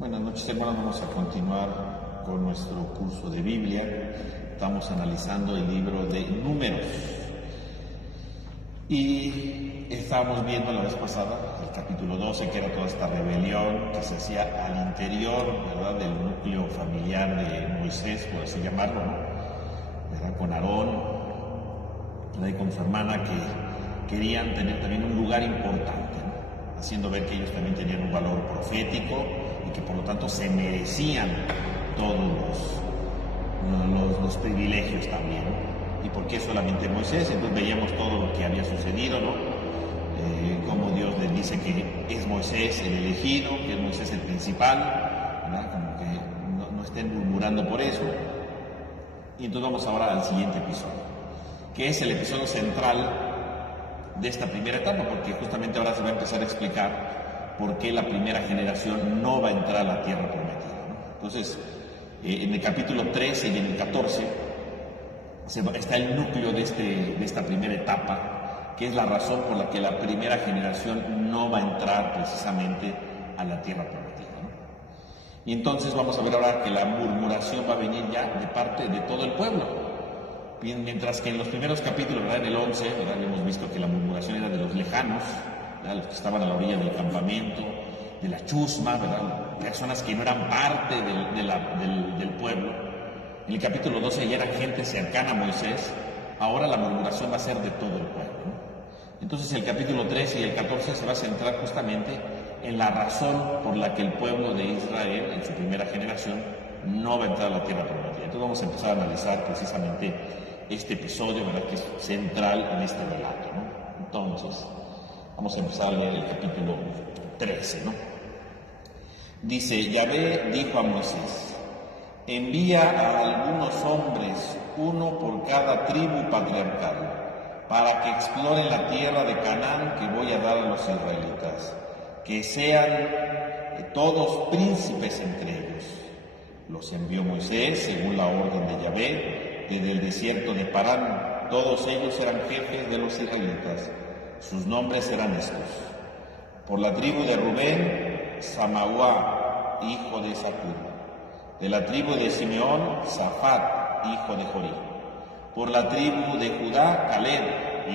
Buenas noches, hermanos. Vamos a continuar con nuestro curso de Biblia. Estamos analizando el libro de Números. Y estábamos viendo la vez pasada el capítulo 12, que era toda esta rebelión que se hacía al interior, ¿verdad?, del núcleo familiar de Moisés, por así llamarlo, ¿no? ¿Verdad? Con Aarón, ¿verdad?, y con su hermana, que querían tener también un lugar importante, ¿no?, haciendo ver que ellos también tenían un valor profético y que por lo tanto se merecían todos los privilegios también, ¿no? ¿Y por qué solamente Moisés? Entonces veíamos todo lo que había sucedido, ¿no? Cómo Dios les dice que es Moisés el elegido, que es Moisés el principal, ¿verdad? Como que no estén murmurando por eso. Y entonces vamos ahora al siguiente episodio, que es el episodio central de esta primera etapa, porque justamente ahora se va a empezar a explicar por qué la primera generación no va a entrar a la tierra prometida, ¿no? Entonces, en el capítulo 13 y en el 14 está el núcleo de esta primera etapa, que es la razón por la que la primera generación no va a entrar precisamente a la tierra prometida, ¿no? Y entonces vamos a ver ahora que la murmuración va a venir ya de parte de todo el pueblo. Mientras que en los primeros capítulos, ¿verdad?, en el 11, ¿verdad?, hemos visto que la murmuración era de los lejanos, ¿verdad?, los que estaban a la orilla del campamento, de la chusma, ¿verdad?, personas que no eran parte del pueblo. En el capítulo 12 ya era gente cercana a Moisés. Ahora la murmuración va a ser de todo el pueblo, ¿no? Entonces el capítulo 13 y el 14 se va a centrar justamente en la razón por la que el pueblo de Israel, en su primera generación, no va a entrar a la tierra prometida. Entonces vamos a empezar a analizar precisamente este episodio, ¿verdad?, que es central en este relato, ¿no? Entonces, vamos a empezar a leer el capítulo 13, ¿no? Dice: Yahvé dijo a Moisés: envía a algunos hombres, uno por cada tribu patriarcal, para que exploren la tierra de Canaán que voy a dar a los israelitas, que sean todos príncipes entre ellos. Los envió Moisés según la orden de Yahvé desde el desierto de Parán. Todos ellos eran jefes de los israelitas. Sus nombres eran estos: por la tribu de Rubén, Samaúa, hijo de Zacur; de la tribu de Simeón, Safat, hijo de Jorí; por la tribu de Judá, Caleb,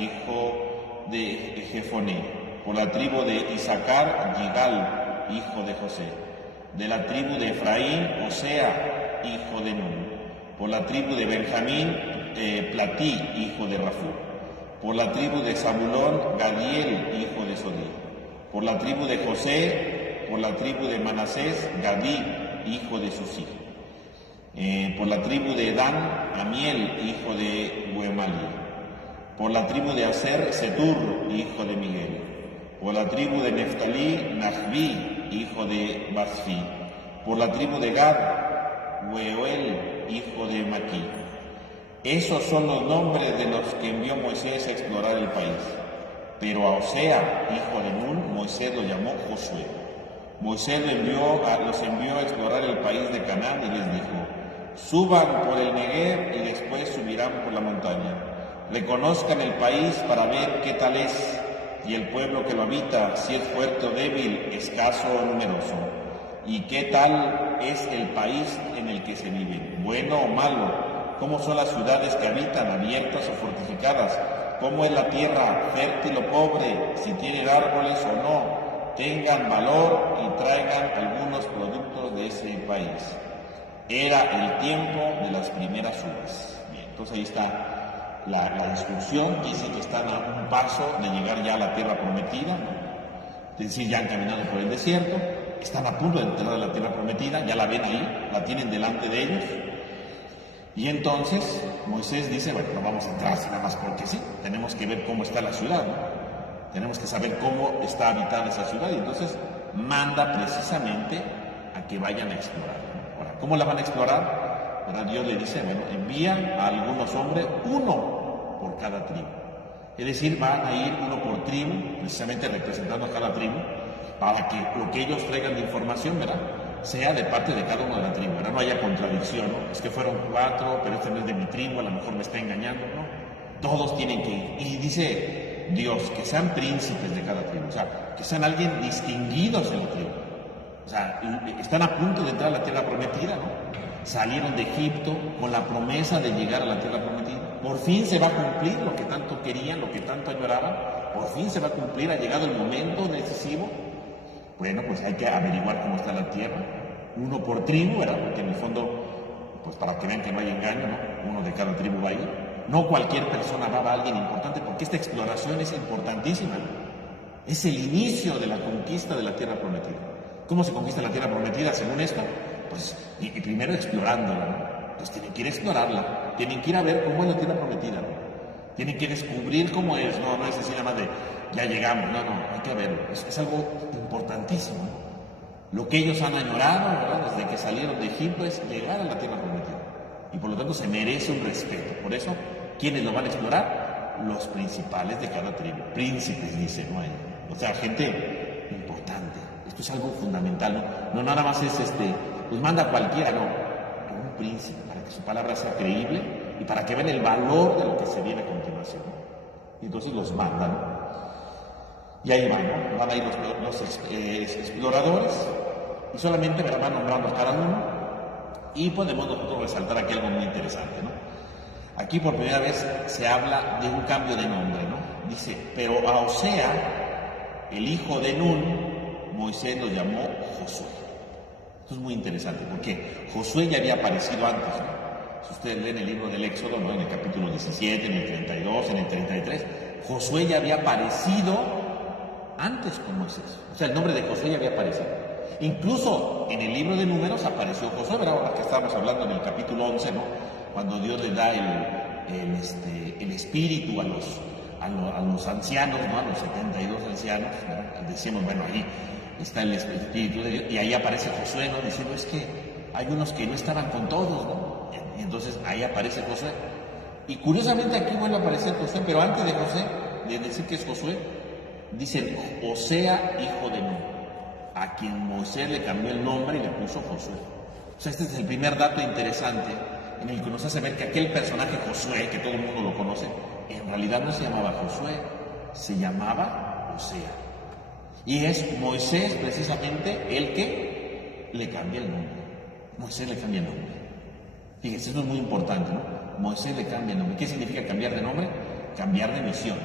hijo de Jefoné; por la tribu de Isaacar, Yigal, hijo de José; de la tribu de Efraín, Osea, hijo de Nun; por la tribu de Benjamín, Platí, hijo de Rafú; por la tribu de Zabulón, Gadiel, hijo de Sodí; por la tribu de José; por la tribu de Manasés, Gadí, hijo de Susí; por la tribu de Dan, Amiel, hijo de Buemalí; por la tribu de Aser, Setur, hijo de Miguel; por la tribu de Neftalí, Nahbi, hijo de Basfi; por la tribu de Gad, Weuel, hijo de Maquí. Esos son los nombres de los que envió Moisés a explorar el país. Pero a Osea, hijo de Nun, Moisés lo llamó Josué. Moisés los envió a explorar el país de Canaán y les dijo: suban por el Negev y después subirán por la montaña. Reconozcan el país para ver qué tal es, y el pueblo que lo habita, si es fuerte o débil, escaso o numeroso. Y qué tal es el país en el que se vive, bueno o malo. Cómo son las ciudades que habitan, abiertas o fortificadas. Cómo es la tierra, fértil o pobre, si tienen árboles o no. Tengan valor y traigan algunos productos de ese país. Era el tiempo de las primeras uvas. Bien, entonces ahí está la instrucción, que dice que están a un paso de llegar ya a la tierra prometida, ¿no? Es decir, ya han caminado por el desierto, están a punto de entrar a la tierra prometida, ya la ven ahí, la tienen delante de ellos. Y entonces Moisés dice: bueno, no vamos a entrar así nada más porque sí, tenemos que ver cómo está la ciudad, ¿no? Tenemos que saber cómo está habitada esa ciudad, y entonces manda precisamente a que vayan a explorar, ¿no? Ahora, ¿cómo la van a explorar? Ahora Dios le dice: bueno, envía a algunos hombres, uno por cada tribu. Es decir, van a ir uno por tribu, precisamente representando a cada tribu, para que lo que ellos traigan de información, ¿verdad?, sea de parte de cada uno de la tribu, ¿verdad? No haya contradicción, ¿no? Es que fueron 4, pero este no es de mi tribu, a lo mejor me está engañando, ¿no? Todos tienen que ir. Y dice Dios que sean príncipes de cada tribu, o sea, que sean alguien distinguidos en la tribu. O sea, están a punto de entrar a la tierra prometida, ¿no? Salieron de Egipto con la promesa de llegar a la tierra prometida. Por fin se va a cumplir lo que tanto querían, lo que tanto añoraban. Por fin se va a cumplir, ha llegado el momento decisivo. Bueno, pues hay que averiguar cómo está la tierra. Uno por tribu, ¿verdad? Porque en el fondo, pues para que vean que no hay engaño, ¿no? Uno de cada tribu va a ir. No cualquier persona va a alguien importante, porque esta exploración es importantísima, ¿no? Es el inicio de la conquista de la tierra prometida. ¿Cómo se conquista la tierra prometida según esto? Pues y primero explorándola, ¿no? Pues tienen que ir a explorarla, tienen que ir a ver cómo es la tierra prometida, ¿no? Tienen que descubrir cómo es, no es así nada más de ya llegamos, no, hay que verlo, es algo importantísimo, ¿no? Lo que ellos han añorado, ¿verdad? Desde que salieron de Egipto es llegar a la tierra prometida, y por lo tanto se merece un respeto. Por eso, ¿quiénes lo van a explorar? Los principales de cada tribu, príncipes, dice, ¿no? O sea, gente importante. Esto es algo fundamental, ¿no? No nada más es pues manda a cualquiera, no. Un príncipe, para que su palabra sea creíble y para que vean el valor de lo que se viene a continuación, ¿no? Y entonces los mandan, ¿no? Y ahí van, ¿no? Van a ir los exploradores y solamente me van nombrando cada uno, y podemos nosotros resaltar aquí algo muy interesante, ¿no? Aquí por primera vez se habla de un cambio de nombre, ¿no? Dice, pero a Osea, el hijo de Nun, Moisés lo llamó Josué. Esto es muy interesante porque Josué ya había aparecido antes, ¿no? Si ustedes leen el libro del Éxodo, ¿no? En el capítulo 17, en el 32, en el 33, Josué ya había aparecido antes con Moisés. O sea, el nombre de Josué ya había aparecido. Incluso en el libro de Números apareció Josué, ¿verdad? Ahora que estábamos hablando en el capítulo 11, ¿no? Cuando Dios le da el espíritu a los ancianos, ¿no? A los 72 ancianos, ¿no? Decimos, bueno, ahí está el espíritu de Dios, y ahí aparece Josué, ¿no? Diciendo, es que hay unos que no estaban con todos, ¿no? Y entonces ahí aparece Josué. Y curiosamente aquí vuelve a aparecer Josué, pero antes de Josué, de decir que es Josué, dicen Osea, hijo de Nun, a quien Moisés le cambió el nombre y le puso Josué. O sea, este es el primer dato interesante en el que nos hace ver que aquel personaje Josué, que todo el mundo lo conoce, en realidad no se llamaba Josué, se llamaba Osea. Y es Moisés precisamente el que le cambia el nombre. Moisés le cambia el nombre. Fíjense, esto es muy importante, ¿no? Moisés le cambia el nombre. ¿Qué significa cambiar de nombre? Cambiar de misión.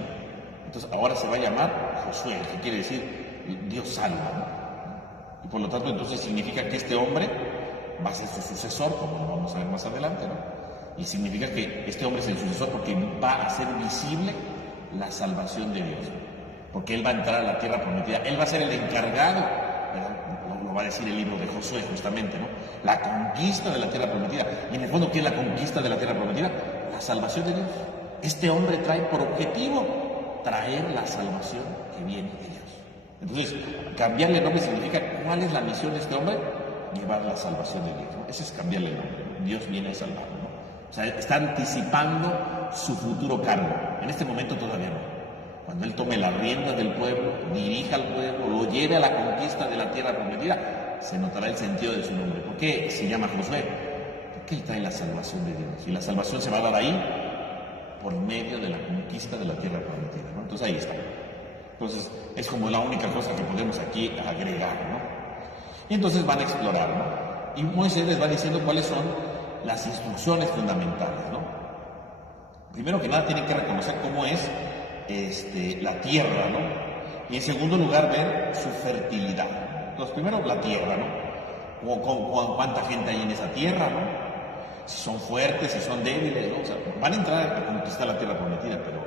Entonces ahora se va a llamar Josué, que quiere decir Dios salva, ¿no? Y por lo tanto entonces significa que este hombre va a ser su sucesor, como lo vamos a ver más adelante, ¿no? Y significa que este hombre es el sucesor porque va a hacer visible la salvación de Dios. Porque él va a entrar a la tierra prometida, él va a ser el encargado, ¿verdad? Lo va a decir el libro de Josué justamente, ¿no? La conquista de la tierra prometida. Y en el fondo, ¿qué es la conquista de la tierra prometida? La salvación de Dios. Este hombre trae por objetivo traer la salvación que viene de Dios. Entonces, cambiarle el nombre significa, ¿cuál es la misión de este hombre? Llevar la salvación de Dios, ¿no? Ese es cambiarle el nombre. Dios viene a salvarlo, ¿no? O sea, está anticipando su futuro cargo. En este momento todavía no. Cuando él tome las riendas del pueblo, dirija al pueblo, lo lleve a la conquista de la tierra prometida, se notará el sentido de su nombre. ¿Por qué se llama Josué? Porque él trae la salvación de Dios. Y la salvación se va a dar ahí por medio de la conquista de la tierra prometida, ¿no? Entonces ahí está. Entonces es como la única cosa que podemos aquí agregar, ¿no? Y entonces van a explorar, ¿no? Y Moisés les va diciendo cuáles son las instrucciones fundamentales, ¿no? Primero que nada tienen que reconocer cómo es la tierra, ¿no? Y en segundo lugar, ver su fertilidad. Entonces, primero la tierra, ¿no? ¿Cuánta gente hay en esa tierra, ¿no? Si son fuertes, si son débiles, ¿no? O sea, van a entrar a conquistar la tierra prometida, pero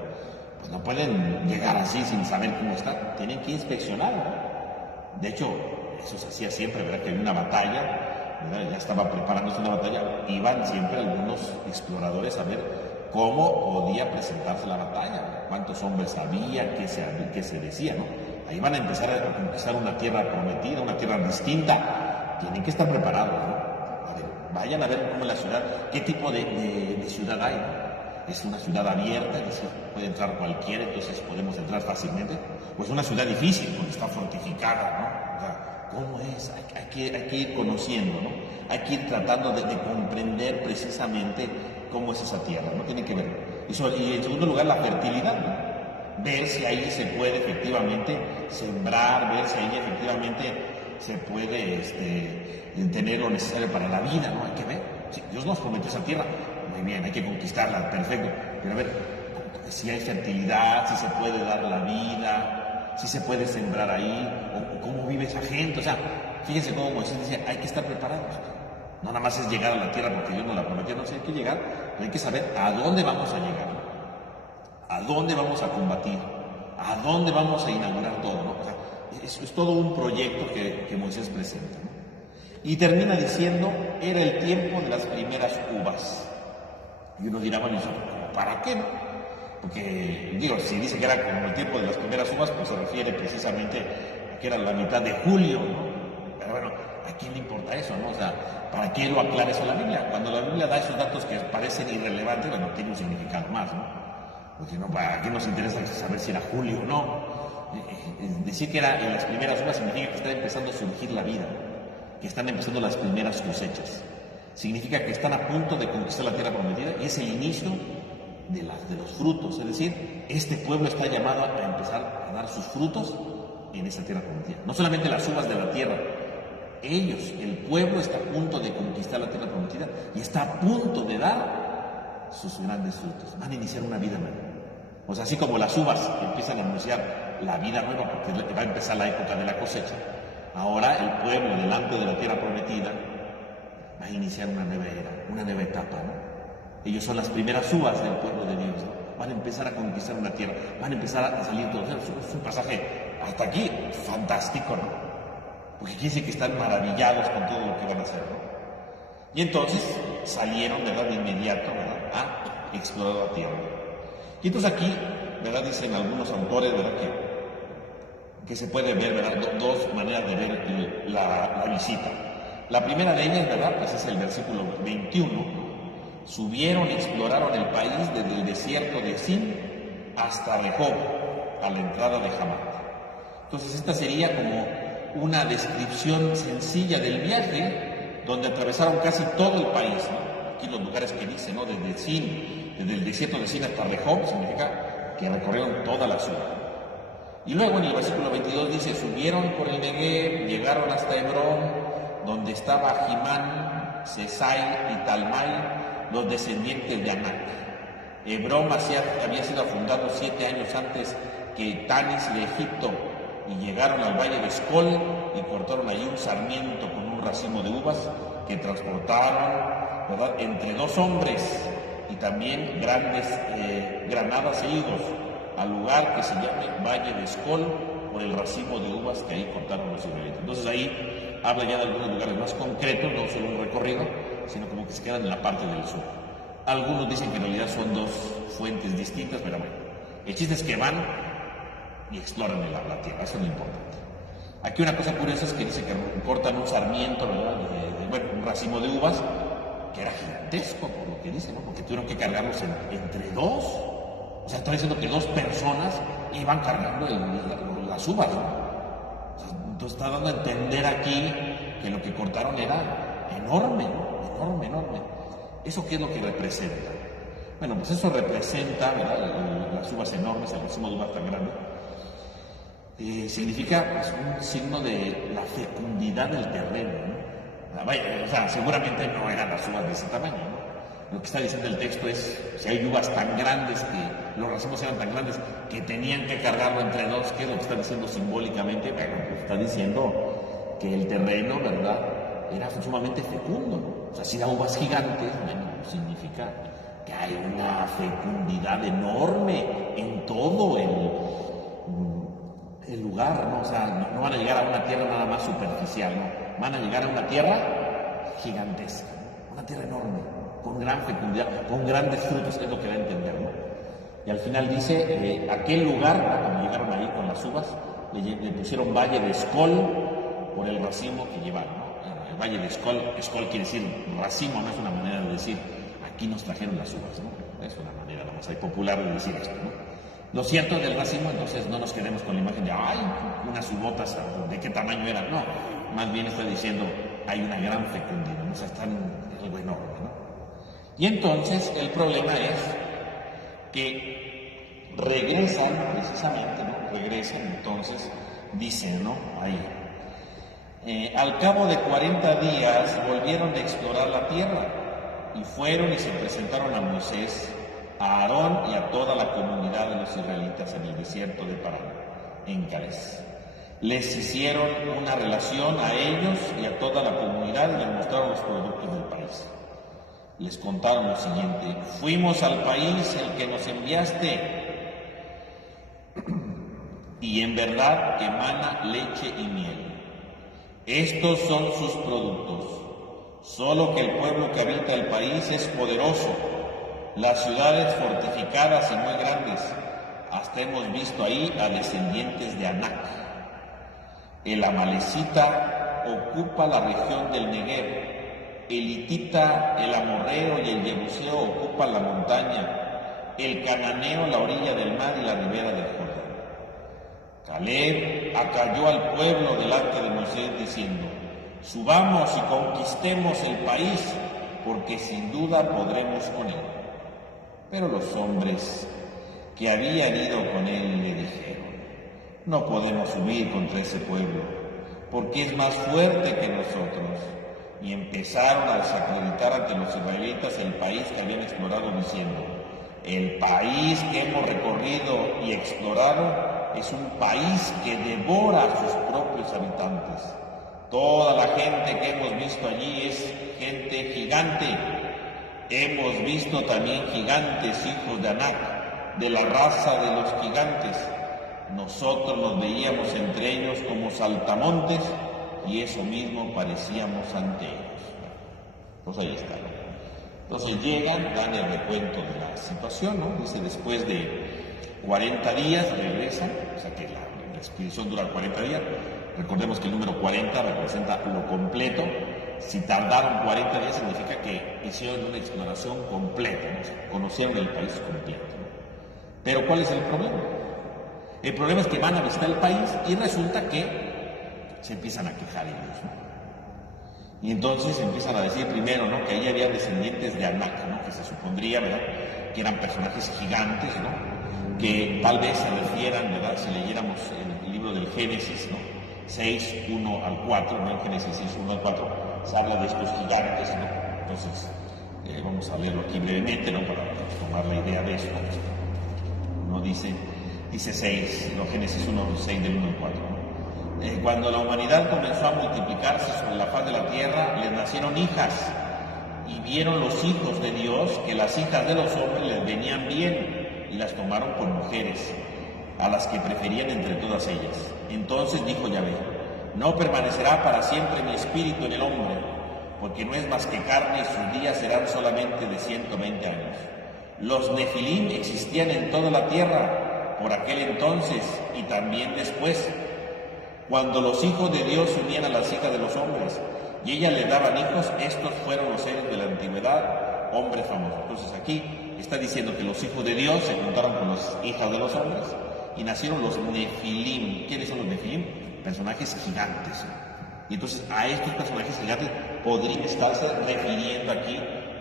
pues no pueden llegar así sin saber cómo está. Tienen que inspeccionar, ¿no? De hecho, eso se hacía siempre, ¿verdad? Que había una batalla, ¿verdad? Ya estaba preparándose una batalla, iban siempre algunos exploradores a ver cómo podía presentarse la batalla, cuántos hombres había, qué se decía, ¿no? Ahí van a empezar a conquistar una tierra prometida, una tierra distinta. Tienen que estar preparados, ¿no? A ver, vayan a ver cómo es la ciudad, qué tipo de ciudad hay, ¿no? Es una ciudad abierta, es decir, puede entrar cualquiera, entonces podemos entrar fácilmente. Pues una ciudad difícil, porque está fortificada, ¿no? O sea, ¿cómo es? Hay que ir conociendo, ¿no? Hay que ir tratando de comprender precisamente cómo es esa tierra, ¿no? Tiene que ver. Y en segundo lugar, la fertilidad, ¿no? Ver si ahí se puede efectivamente sembrar, ver si ahí efectivamente se puede tener lo necesario para la vida, ¿no? Hay que ver. Sí, Dios nos prometió esa tierra, muy bien, hay que conquistarla, perfecto. Pero a ver, si hay fertilidad, si se puede dar la vida, si se puede sembrar ahí, o cómo vive esa gente. O sea, fíjense cómo Moisés dice, hay que estar preparados. No nada más es llegar a la tierra porque Dios nos la prometió, no sé, hay que llegar, pero hay que saber a dónde vamos a llegar, a dónde vamos a combatir, a dónde vamos a inaugurar todo, ¿no? O sea, es todo un proyecto que Moisés presenta, ¿no? Y termina diciendo, era el tiempo de las primeras uvas. Y uno dirá, bueno, ¿para qué, no? Porque, digo, si dice que era como el tiempo de las primeras uvas, pues se refiere precisamente a que era la mitad de julio, ¿no? Pero bueno, ¿a quién le importa eso, no? O sea, ¿para qué lo aclara eso la Biblia? Cuando la Biblia da esos datos que parecen irrelevantes, bueno, tiene un significado más, ¿no? Porque no, ¿para qué nos interesa saber si era julio o no? Decir que era en las primeras uvas significa que está empezando a surgir la vida, que están empezando las primeras cosechas. Significa que están a punto de conquistar la tierra prometida y es el inicio de los frutos. Es decir, este pueblo está llamado a empezar a dar sus frutos en esa tierra prometida. No solamente las uvas de la tierra, ellos, el pueblo, está a punto de conquistar la tierra prometida y está a punto de dar sus grandes frutos. Van a iniciar una vida nueva. O sea, así como las uvas que empiezan a anunciar la vida nueva porque va a empezar la época de la cosecha, ahora el pueblo, delante de la tierra prometida, va a iniciar una nueva era, una nueva etapa, ¿no? Ellos son las primeras uvas del pueblo de Dios, ¿no? Van a empezar a conquistar una tierra, van a empezar a salir todos. Es un pasaje hasta aquí fantástico, ¿no? Porque quiere decir que están maravillados con todo lo que van a hacer, ¿no? Y entonces salieron, ¿verdad?, de inmediato, ¿verdad?, a explorar la tierra. Y entonces aquí, ¿verdad?, dicen algunos autores, ¿verdad?, que se puede ver, ¿verdad?, dos maneras de ver la visita. La primera de ellas, ¿verdad?, pues es el versículo 21. Subieron y exploraron el país desde el desierto de Sin hasta Rehob, a la entrada de Hamat. Entonces esta sería como una descripción sencilla del viaje, donde atravesaron casi todo el país, ¿no? Aquí los lugares que dice, ¿no?, desde Sin, desde el desierto de Sin hasta Rehob, significa que recorrieron toda la ciudad. Y luego en el versículo 22 dice, subieron por el Negev, llegaron hasta Hebrón, donde estaba Jimán, Sesai y Talmai, los descendientes de Anac. Hebrón había sido fundado 7 años antes que Tanis de Egipto, y llegaron al valle de Escol y cortaron allí un sarmiento con un racimo de uvas que transportaron, ¿verdad?, entre 2 hombres, y también grandes granadas e higos, al lugar que se llame Valle de Escol, por el racimo de uvas que ahí cortaron los israelitas. Entonces ahí habla ya de algunos lugares más concretos, no solo un recorrido, sino como que se quedan en la parte del sur. Algunos dicen que en realidad son 2 fuentes distintas, pero bueno, el chiste es que van y exploran la tierra, eso es lo importante. Aquí una cosa curiosa es que dice que cortan un sarmiento, ¿verdad?, un racimo de uvas, que era gigantesco, por lo que dice, ¿no?, porque tuvieron que cargarlos entre 2. O sea, está diciendo que 2 personas iban cargando las uvas, ¿no? O sea, entonces está dando a entender aquí que lo que cortaron era enorme, ¿no? Enorme. ¿Eso qué es lo que representa? Bueno, pues eso representa, ¿verdad?, las uvas enormes, el racimo de uvas tan grande. Significa, pues, un signo de la fecundidad del terreno, ¿no? O sea, seguramente no eran las uvas de ese tamaño, ¿no? Lo que está diciendo el texto es, si hay uvas tan grandes, que los racimos eran tan grandes, que tenían que cargarlo entre 2, ¿qué es lo que está diciendo simbólicamente? Bueno, pues está diciendo que el terreno, ¿verdad?, era sumamente fecundo, ¿no? O sea, si da uvas gigantes, bueno, significa que hay una fecundidad enorme en todo el lugar, ¿no? O sea, no van a llegar a una tierra nada más superficial, ¿no? Van a llegar a una tierra gigantesca, ¿no?, una tierra enorme, con gran fecundidad, con grandes frutos, es lo que va a entender, ¿no? Y al final dice, aquel lugar, cuando llegaron ahí con las uvas, le pusieron Valle de Escol por el racimo que llevaron, ¿no? El Valle de Escol quiere decir racimo, no es una manera de decir, aquí nos trajeron las uvas, ¿no? Es una manera nada más hay popular de decir esto, ¿no? Lo cierto del racimo, entonces no nos quedemos con la imagen de, ay, unas uvotas, ¿de qué tamaño eran? No, más bien está diciendo, hay una gran fecundidad, o sea, están algo enorme, ¿no? Y entonces el problema es que regresan, precisamente, ¿no? Regresan, entonces dicen, ¿no?, ahí, Al cabo de 40 días volvieron a explorar la tierra y fueron y se presentaron a Moisés, a Aarón y a toda la comunidad de los israelitas en el desierto de Parán, en Cades. Les hicieron una relación a ellos y a toda la comunidad y les mostraron los productos del país. Les contaron lo siguiente: fuimos al país el que nos enviaste, y en verdad que emana leche y miel. Estos son sus productos. Solo que el pueblo que habita el país es poderoso, las ciudades fortificadas y muy grandes. Hasta hemos visto ahí a descendientes de Anac. El amalecita ocupa la región del Negev. El hitita, el amorreo y el jebuseo ocupan la montaña. El cananeo la orilla del mar y la ribera del Jordán. Caleb acalló al pueblo delante de Moisés diciendo: subamos y conquistemos el país, porque sin duda podremos con él. Pero los hombres que habían ido con él le dijeron: no podemos subir contra ese pueblo, porque es más fuerte que nosotros. Y empezaron a desacreditar ante los israelitas el país que habían explorado, diciendo: el país que hemos recorrido y explorado es un país que devora a sus propios habitantes. Toda la gente que hemos visto allí es gente gigante. Hemos visto también gigantes, hijos de Anac, de la raza de los gigantes. Nosotros nos veíamos entre ellos como saltamontes y eso mismo parecíamos ante ellos. Pues ahí está, ¿no? Entonces llegan, dan el recuento de la situación, ¿no? Dice, después de 40 días regresan, o sea que la expedición dura 40 días. Recordemos que el número 40 representa lo completo. Si tardaron 40 días significa que hicieron una exploración completa, ¿no? Conocieron el país completo, ¿no? Pero ¿cuál es el problema? El problema es que van a visitar el país y resulta que se empiezan a quejar ellos, ¿no? Y entonces empiezan a decir primero, ¿no?, que ahí había descendientes de Anac, ¿no?, que se supondría, ¿verdad?, que eran personajes gigantes, ¿no?, que tal vez se refieran, ¿verdad?, si leyéramos el libro del Génesis, ¿no?, 6, 1 al 4, ¿no?, en Génesis 6, 1 al 4, se habla de estos gigantes, ¿no? Entonces, vamos a leerlo aquí brevemente, ¿no?, para tomar la idea de esto. ¿No? Dice 6, ¿no?, Génesis 1, 6 del 1 al 4, ¿no? Cuando la humanidad comenzó a multiplicarse sobre la faz de la tierra, les nacieron hijas, y vieron los hijos de Dios que las hijas de los hombres les venían bien, y las tomaron por mujeres, a las que preferían entre todas ellas. Entonces dijo Yahvé: no permanecerá para siempre mi espíritu en el hombre, porque no es más que carne y sus días serán solamente de 120 años. Los nefilim existían en toda la tierra por aquel entonces y también después, cuando los hijos de Dios se unían a las hijas de los hombres y ellas le daban hijos. Estos fueron los seres de la antigüedad, hombres famosos. Entonces aquí está diciendo que los hijos de Dios se juntaron con las hijas de los hombres y nacieron los nefilim. ¿Quiénes son los nefilim? Personajes gigantes. Y entonces a estos personajes gigantes podría estarse refiriendo aquí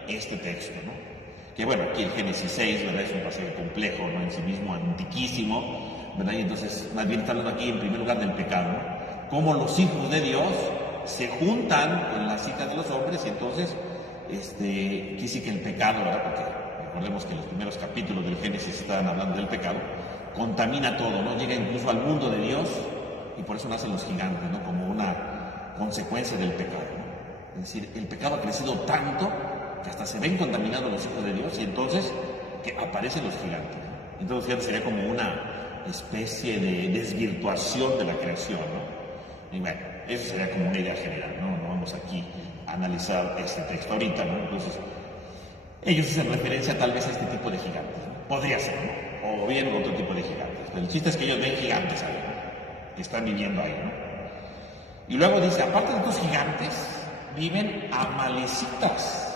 este texto, ¿no? Que bueno, aquí el Génesis 6, ¿verdad?, es un pasaje complejo, ¿no?, en sí mismo, antiquísimo, ¿verdad? Y entonces más bien está hablando aquí en primer lugar del pecado, ¿no? Cómo los hijos de Dios se juntan con las hijas de los hombres y entonces quiere decir que el pecado, ¿verdad?, porque recordemos que los primeros capítulos del Génesis estaban hablando del pecado, contamina todo, ¿no? Llega incluso al mundo de Dios y por eso nacen los gigantes, ¿no?, como una consecuencia del pecado, ¿no? Es decir, el pecado ha crecido tanto que hasta se ven contaminados los hijos de Dios y entonces que aparecen los gigantes, ¿no? Entonces fíjate, sería como una especie de desvirtuación de la creación, ¿no? Y bueno, eso sería como una idea general, ¿no? No vamos aquí a analizar este texto ahorita, ¿no? Entonces, ellos hacen referencia tal vez a este tipo de gigantes, ¿no? Podría ser, ¿no?, o bien otro tipo de gigantes, pero el chiste es que ellos ven gigantes ahí, ¿no?, que están viviendo ahí, ¿no? Y luego dice, aparte de estos gigantes, viven amalecitas.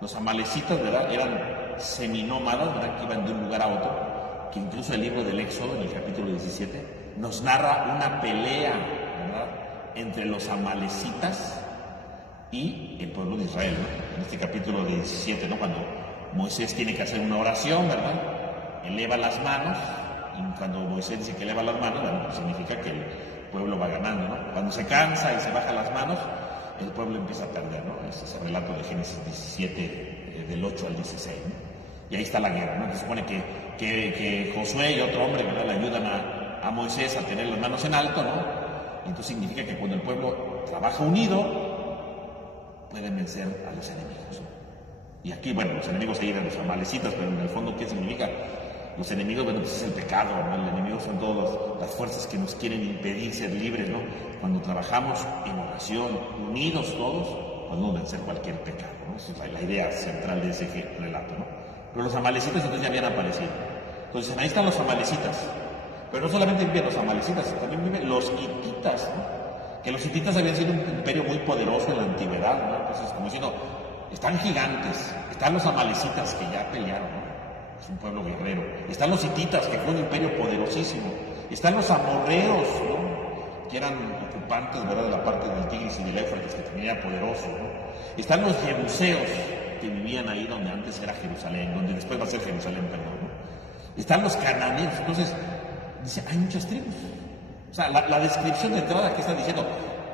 Los amalecitas, ¿verdad?, eran seminómadas, ¿verdad?, que iban de un lugar a otro, que incluso el libro del Éxodo, en el capítulo 17, nos narra una pelea, ¿verdad?, entre los amalecitas y el pueblo de Israel, ¿no? En este capítulo 17, ¿no?, cuando Moisés tiene que hacer una oración, ¿verdad?, eleva las manos, y cuando Moisés dice que eleva las manos, bueno, pues significa que pueblo va ganando, ¿no? Cuando se cansa y se baja las manos, el pueblo empieza a perder, ¿no? Ese es el relato de Génesis 17, del 8 al 16, ¿no? Y ahí está la guerra, ¿no? Se supone que Josué y otro hombre, ¿verdad?, le ayudan a Moisés a tener las manos en alto, ¿no? Y entonces significa que cuando el pueblo trabaja unido, pueden vencer a los enemigos, ¿no? Y aquí, bueno, los enemigos se eran los amalecitas, pero en el fondo, ¿qué significa? Los enemigos, bueno, pues es el pecado, ¿no? El enemigo son todas las fuerzas que nos quieren impedir ser libres, ¿no? Cuando trabajamos en oración, unidos todos, podemos vencer cualquier pecado, ¿no? Esa es la idea central de ese relato, ¿no? Pero los amalecitas entonces ya habían aparecido. Entonces ahí están los amalecitas. Pero no solamente viven los amalecitas, también viven los hititas, ¿no? Que los hititas habían sido un imperio muy poderoso en la antigüedad, ¿no? Entonces, como diciendo, están gigantes, están los amalecitas que ya pelearon, ¿no? Es un pueblo guerrero. Están los hititas, que fue un imperio poderosísimo. Están los amorreos, ¿no? Que eran ocupantes, ¿verdad?, de la parte del Tigris y del Éufrates, que también era poderoso, ¿no? Están los jebuseos, que vivían ahí donde antes era Jerusalén, donde después va a ser Jerusalén, perdón, ¿no? Están los cananeos. Entonces, dice, hay muchas tribus. O sea, la descripción de entrada que está diciendo,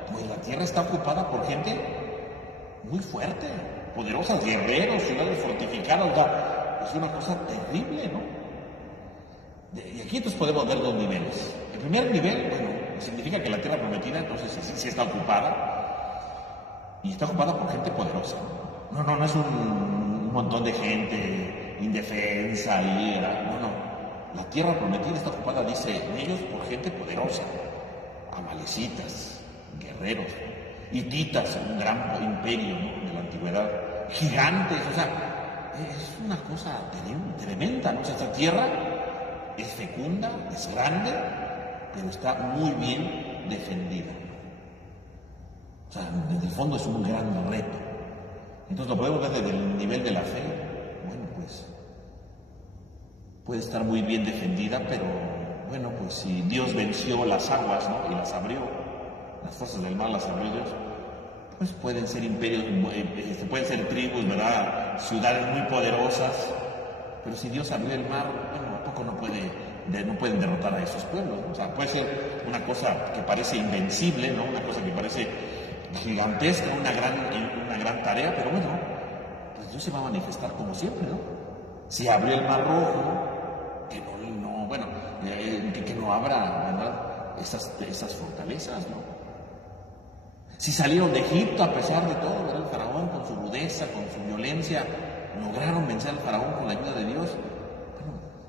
pues la tierra está ocupada por gente muy fuerte, poderosas, guerreros, ciudades fortificadas, o sea, es una cosa terrible, ¿no? Y aquí entonces podemos ver dos niveles. El primer nivel, bueno, significa que la tierra prometida entonces sí está ocupada, y está ocupada por gente poderosa, ¿no? No es un montón de gente indefensa y no. La tierra prometida está ocupada, dice ellos, por gente poderosa, amalecitas, guerreros, hititas, un gran imperio, ¿no?, de la antigüedad, gigantes, o sea, es una cosa tremenda, ¿no? O sea, esta tierra es fecunda, es grande, pero está muy bien defendida. O sea, desde el fondo es un gran reto. Entonces lo podemos ver desde el nivel de la fe. Bueno, pues puede estar muy bien defendida, pero bueno, pues si Dios venció las aguas, ¿no?, y las abrió, las fuerzas del mal las abrió Dios, pues pueden ser imperios, pueden ser tribus, ¿verdad?, ciudades muy poderosas, pero si Dios abrió el mar, bueno, ¿a poco no pueden derrotar a esos pueblos, ¿no? O sea, puede ser una cosa que parece invencible, ¿no?, una cosa que parece gigantesca, una gran tarea, pero bueno, pues Dios se va a manifestar como siempre, ¿no? Si abrió el mar rojo, que no abra, ¿verdad?, esas fortalezas, ¿no? Si salieron de Egipto a pesar de todo, ¿verdad?, el faraón con su rudeza, con su violencia, lograron vencer al faraón con la ayuda de Dios.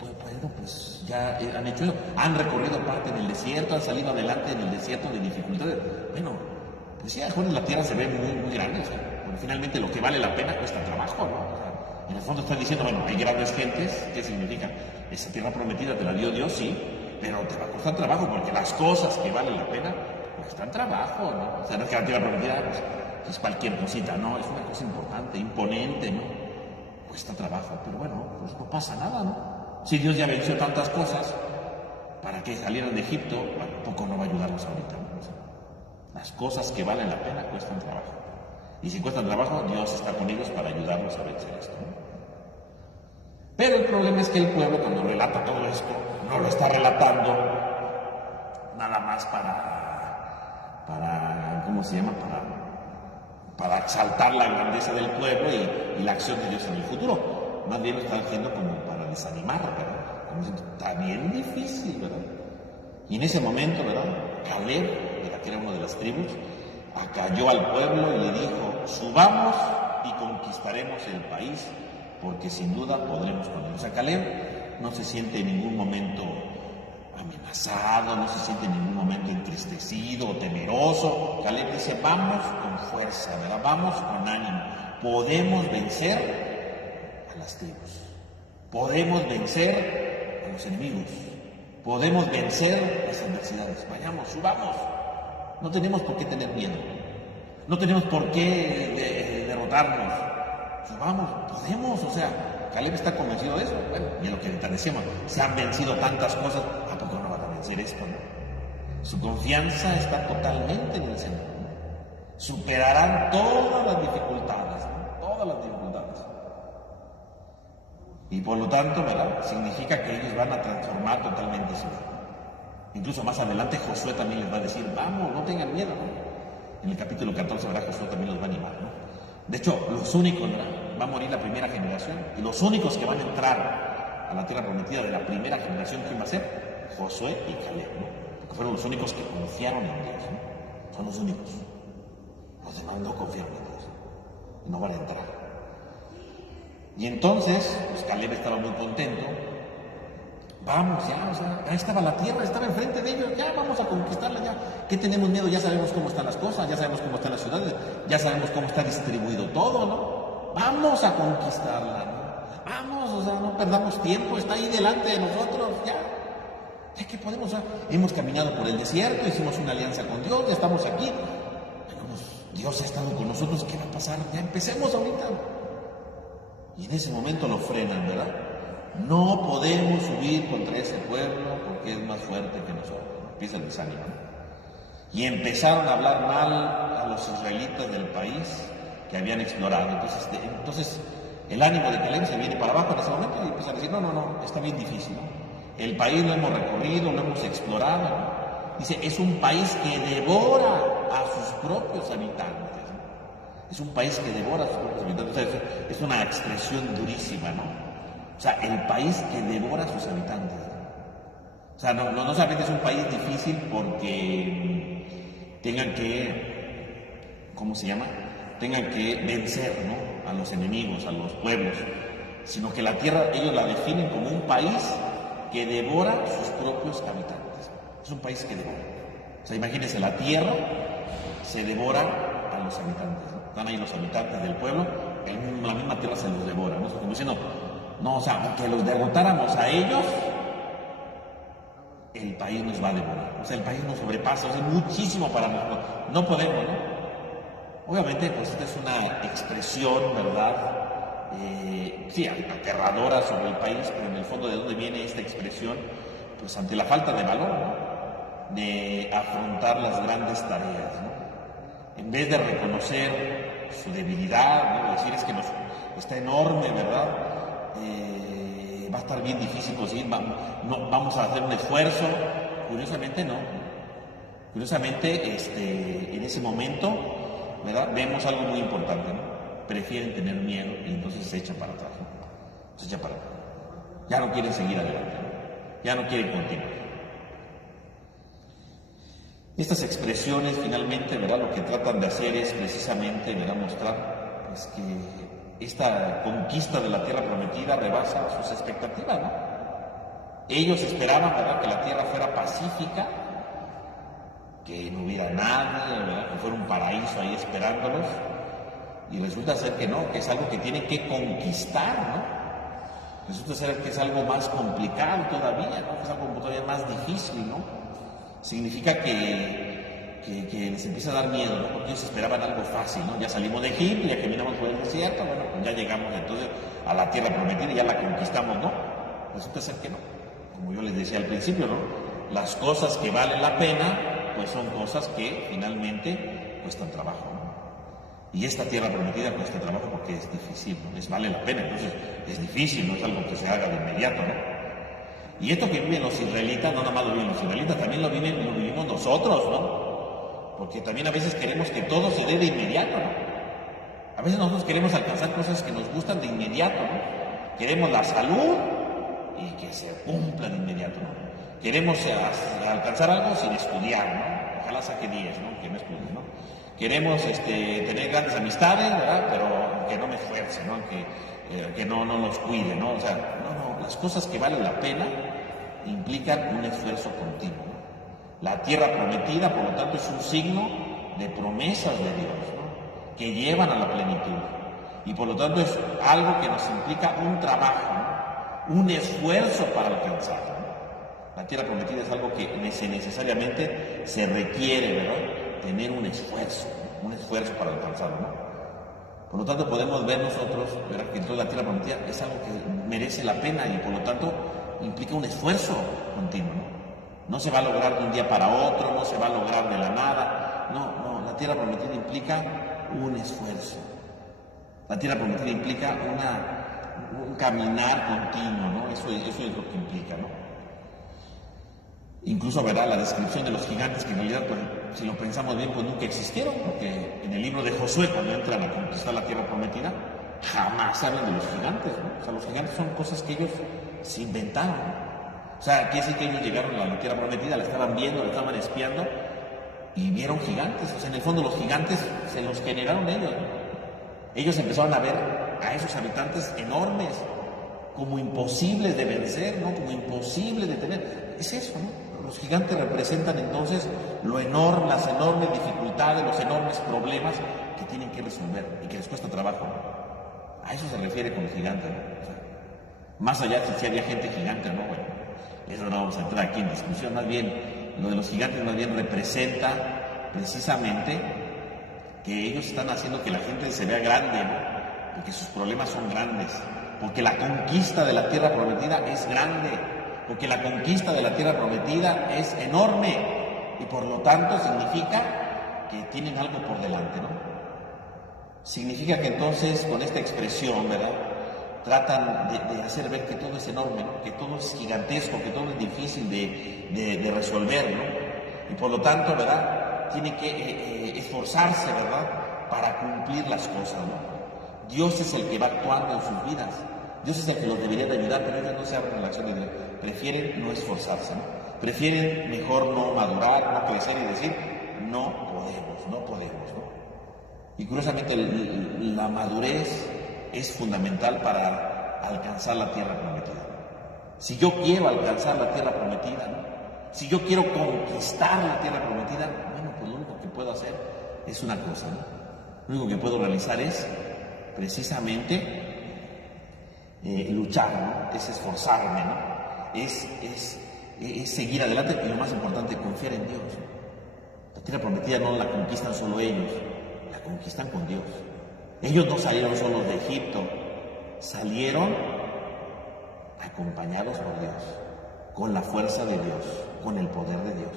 Bueno, pues ya han hecho eso, han recorrido parte del desierto, han salido adelante en el desierto de dificultades. Bueno, pues sí, a lo mejor la tierra se ve muy, muy grande, porque finalmente lo que vale la pena cuesta trabajo, ¿no? O sea, en el fondo están diciendo, bueno, hay grandes gentes. ¿Qué significa? Esa tierra prometida te la dio Dios, sí, pero te va a costar trabajo, porque las cosas que valen la pena cuestan trabajo, ¿no? O sea, no es que la tierra prometida pues, es cualquier cosita, no, es una cosa importante, imponente, ¿no? Cuesta trabajo, pero bueno, pues no pasa nada, ¿no? Si Dios ya venció tantas cosas, para que salieran de Egipto, bueno, poco no va a ayudarnos ahorita, ¿no? O sea, las cosas que valen la pena cuestan trabajo. Y si cuestan trabajo, Dios está con ellos para ayudarnos a vencer esto, ¿no? Pero el problema es que el pueblo, cuando relata todo esto, no lo está relatando nada más para ¿cómo se llama? Para exaltar la grandeza del pueblo y la acción de Dios en el futuro. Más bien lo está haciendo como para desanimar, ¿verdad? Como diciendo, está bien difícil, ¿verdad? Y en ese momento, ¿verdad?, Caleb, que era uno de las tribus, acalló al pueblo y le dijo, subamos y conquistaremos el país, porque sin duda podremos con él. O sea, Caleb no se siente en ningún momento amenazado, no se siente en ningún momento entristecido o temeroso. Caleb dice, vamos con fuerza, ¿verdad?, vamos con ánimo, podemos vencer a las tribus, podemos vencer a los enemigos, podemos vencer las adversidades. Vayamos, subamos, no tenemos por qué tener miedo, no tenemos por qué derrotarnos, subamos, podemos. O sea, Caleb está convencido de eso. Bueno, y en lo que te decíamos, se han vencido tantas cosas, ¿a poco no van a vencer esto, no? Su confianza está totalmente en el Señor, ¿no? Superarán todas las dificultades, ¿no? Todas las dificultades. Y por lo tanto, ¿verdad?, significa que ellos van a transformar totalmente su vida. Incluso más adelante Josué también les va a decir, vamos, no tengan miedo, ¿no? En el capítulo 14, ¿verdad? Josué también los va a animar, ¿no? De hecho, los únicos, ¿verdad? Va a morir la primera generación, y los únicos que van a entrar a la tierra prometida de la primera generación, ¿quién va a ser? Josué y Caleb, ¿no? Porque fueron los únicos que confiaron en Dios, ¿no? Son los únicos. Los demás no confiaron en Dios y no van a entrar. Y entonces, pues Caleb estaba muy contento. Vamos, ya, o sea, ya estaba la tierra, estaba enfrente de ellos, ya vamos a conquistarla, ya. ¿Qué tenemos miedo? Ya sabemos cómo están las cosas, ya sabemos cómo están las ciudades, ya sabemos cómo está distribuido todo, ¿no? Vamos a conquistarla, ¿no? Vamos, o sea, no perdamos tiempo, está ahí delante de nosotros, ya. Ya que podemos, o sea, hemos caminado por el desierto, hicimos una alianza con Dios, ya estamos aquí. Dios ha estado con nosotros, ¿qué va a pasar? Ya empecemos ahorita. Y en ese momento lo frenan, ¿verdad? No podemos subir contra ese pueblo porque es más fuerte que nosotros. Empieza el desánimo. Y empezaron a hablar mal a los israelitas del país que habían explorado. Entonces el ánimo de Caleb se viene para abajo en ese momento y empiezan a decir, no, está bien difícil, ¿no? El país lo hemos recorrido, lo hemos explorado, ¿no? Dice, es un país que devora a sus propios habitantes, ¿no? Es un país que devora a sus propios habitantes. O sea, es una expresión durísima, ¿no? O sea, el país que devora a sus habitantes, ¿no? O sea, no solamente es un país difícil porque tengan que, ¿cómo se llama? Tengan que vencer, ¿no? A los enemigos, a los pueblos, sino que la tierra ellos la definen como un país que devora a sus propios habitantes. Es un país que devora. O sea, imagínense, la tierra se devora a los habitantes, ¿no? Están ahí los habitantes del pueblo, la misma tierra se los devora, ¿no? Como diciendo, no, o sea, aunque los derrotáramos a ellos, el país nos va a devorar. O sea, el país nos sobrepasa, o sea, muchísimo para nosotros. No podemos, ¿no? Obviamente, pues esta es una expresión, ¿verdad? Sí, aterradora sobre el país, pero en el fondo, ¿de dónde viene esta expresión? Pues ante la falta de valor, ¿no? De afrontar las grandes tareas, ¿no? En vez de reconocer su debilidad, ¿no? Decir es que está enorme, ¿verdad? Va a estar bien difícil conseguir, vamos a hacer un esfuerzo. Curiosamente no. Curiosamente, en ese momento, ¿verdad? Vemos algo muy importante, ¿no? Prefieren tener miedo y entonces se echan para atrás, ¿no? Se echan para atrás. Ya no quieren seguir adelante, ¿no? Ya no quieren continuar. Estas expresiones finalmente, ¿verdad? Lo que tratan de hacer es precisamente, ¿verdad? Mostrar pues, que esta conquista de la tierra prometida rebasa sus expectativas, ¿no? Ellos esperaban, ¿verdad? Que la tierra fuera pacífica, que no hubiera nadie, ¿verdad? Que fuera un paraíso ahí esperándolos. Y resulta ser que no, que es algo que tienen que conquistar, ¿no? Resulta ser que es algo más complicado todavía, ¿no? Que es algo todavía más difícil, ¿no? Significa que les empieza a dar miedo, ¿no? Porque ellos esperaban algo fácil, ¿no? Ya salimos de Egipto, ya caminamos por el desierto, bueno, pues ya llegamos entonces a la tierra prometida y ya la conquistamos, ¿no? Resulta ser que no. Como yo les decía al principio, ¿no? Las cosas que valen la pena, pues son cosas que finalmente cuestan trabajo, ¿no? Y esta tierra prometida cuesta trabajo porque es difícil, ¿no? Les vale la pena, entonces es difícil, no es algo que se haga de inmediato, ¿no? Y esto que viven los israelitas, no nada más lo viven los israelitas, también lo vivimos nosotros, ¿no? Porque también a veces queremos que todo se dé de inmediato, ¿no? A veces nosotros queremos alcanzar cosas que nos gustan de inmediato, ¿no? Queremos la salud y que se cumpla de inmediato, ¿no? Queremos alcanzar algo sin estudiar, ¿no? Ojalá saque 10, ¿no? Que no estudie, ¿no? Queremos tener grandes amistades, ¿verdad? Pero que no me esfuerce, ¿no? Que no los cuide, ¿no? O sea, no, las cosas que valen la pena implican un esfuerzo continuo, ¿no? La tierra prometida, por lo tanto, es un signo de promesas de Dios, ¿no? Que llevan a la plenitud. Y por lo tanto es algo que nos implica un trabajo, ¿no? Un esfuerzo para alcanzar, ¿no? La tierra prometida es algo que necesariamente se requiere, ¿verdad? Tener un esfuerzo para alcanzarlo, ¿no? Por lo tanto, podemos ver nosotros, ¿verdad? Que toda la tierra prometida es algo que merece la pena y por lo tanto implica un esfuerzo continuo, ¿no? No se va a lograr de un día para otro, no se va a lograr de la nada. No, la tierra prometida implica un esfuerzo. La tierra prometida implica un caminar continuo, ¿no? Eso es lo que implica, ¿no? Incluso verá la descripción de los gigantes, que en realidad, pues, si lo pensamos bien, pues nunca existieron, porque en el libro de Josué, cuando entran a conquistar la tierra prometida, jamás hablan de los gigantes, ¿no? O sea, los gigantes son cosas que ellos se inventaron, ¿no? O sea, quiere decir que ellos llegaron a la tierra prometida, la estaban viendo, la estaban espiando y vieron gigantes. O sea, en el fondo los gigantes se los generaron ellos, ¿no? Ellos empezaron a ver a esos habitantes enormes, como imposibles de vencer, ¿no? Como imposibles de tener. Es eso, ¿no? Los gigantes representan entonces lo enorme, las enormes dificultades, los enormes problemas que tienen que resolver y que les cuesta trabajo, ¿no? A eso se refiere con los gigantes, ¿no? O sea, más allá de si había gente gigante, ¿no? Bueno, eso no vamos a entrar aquí en discusión. Más bien, lo de los gigantes más bien representa precisamente que ellos están haciendo que la gente se vea grande, ¿no? Porque sus problemas son grandes, porque la conquista de la tierra prometida es grande, porque la conquista de la tierra prometida es enorme y por lo tanto significa que tienen algo por delante, ¿no? Significa que entonces con esta expresión, ¿verdad?, tratan de hacer ver que todo es enorme, ¿no?, que todo es gigantesco, que todo es difícil de resolver, ¿no? Y por lo tanto, ¿verdad?, tienen que esforzarse, ¿verdad?, para cumplir las cosas, ¿no? Dios es el que va actuando en sus vidas. Dios es el que los debería de ayudar, pero ellos no se abren a la acción de Dios. Prefieren no esforzarse, ¿no? Prefieren mejor no madurar, no crecer y decir, no podemos, ¿no? Y curiosamente la madurez es fundamental para alcanzar la tierra prometida. Si yo quiero alcanzar la tierra prometida, ¿no?, si yo quiero conquistar la tierra prometida, bueno, pues lo único que puedo hacer es una cosa, ¿no? Lo único que puedo realizar es precisamente luchar, ¿no?, es esforzarme, ¿no?, es seguir adelante y lo más importante, confiar en Dios. La tierra prometida no la conquistan solo ellos, la conquistan con Dios. Ellos no salieron solos de Egipto, salieron acompañados por Dios, con la fuerza de Dios, con el poder de Dios.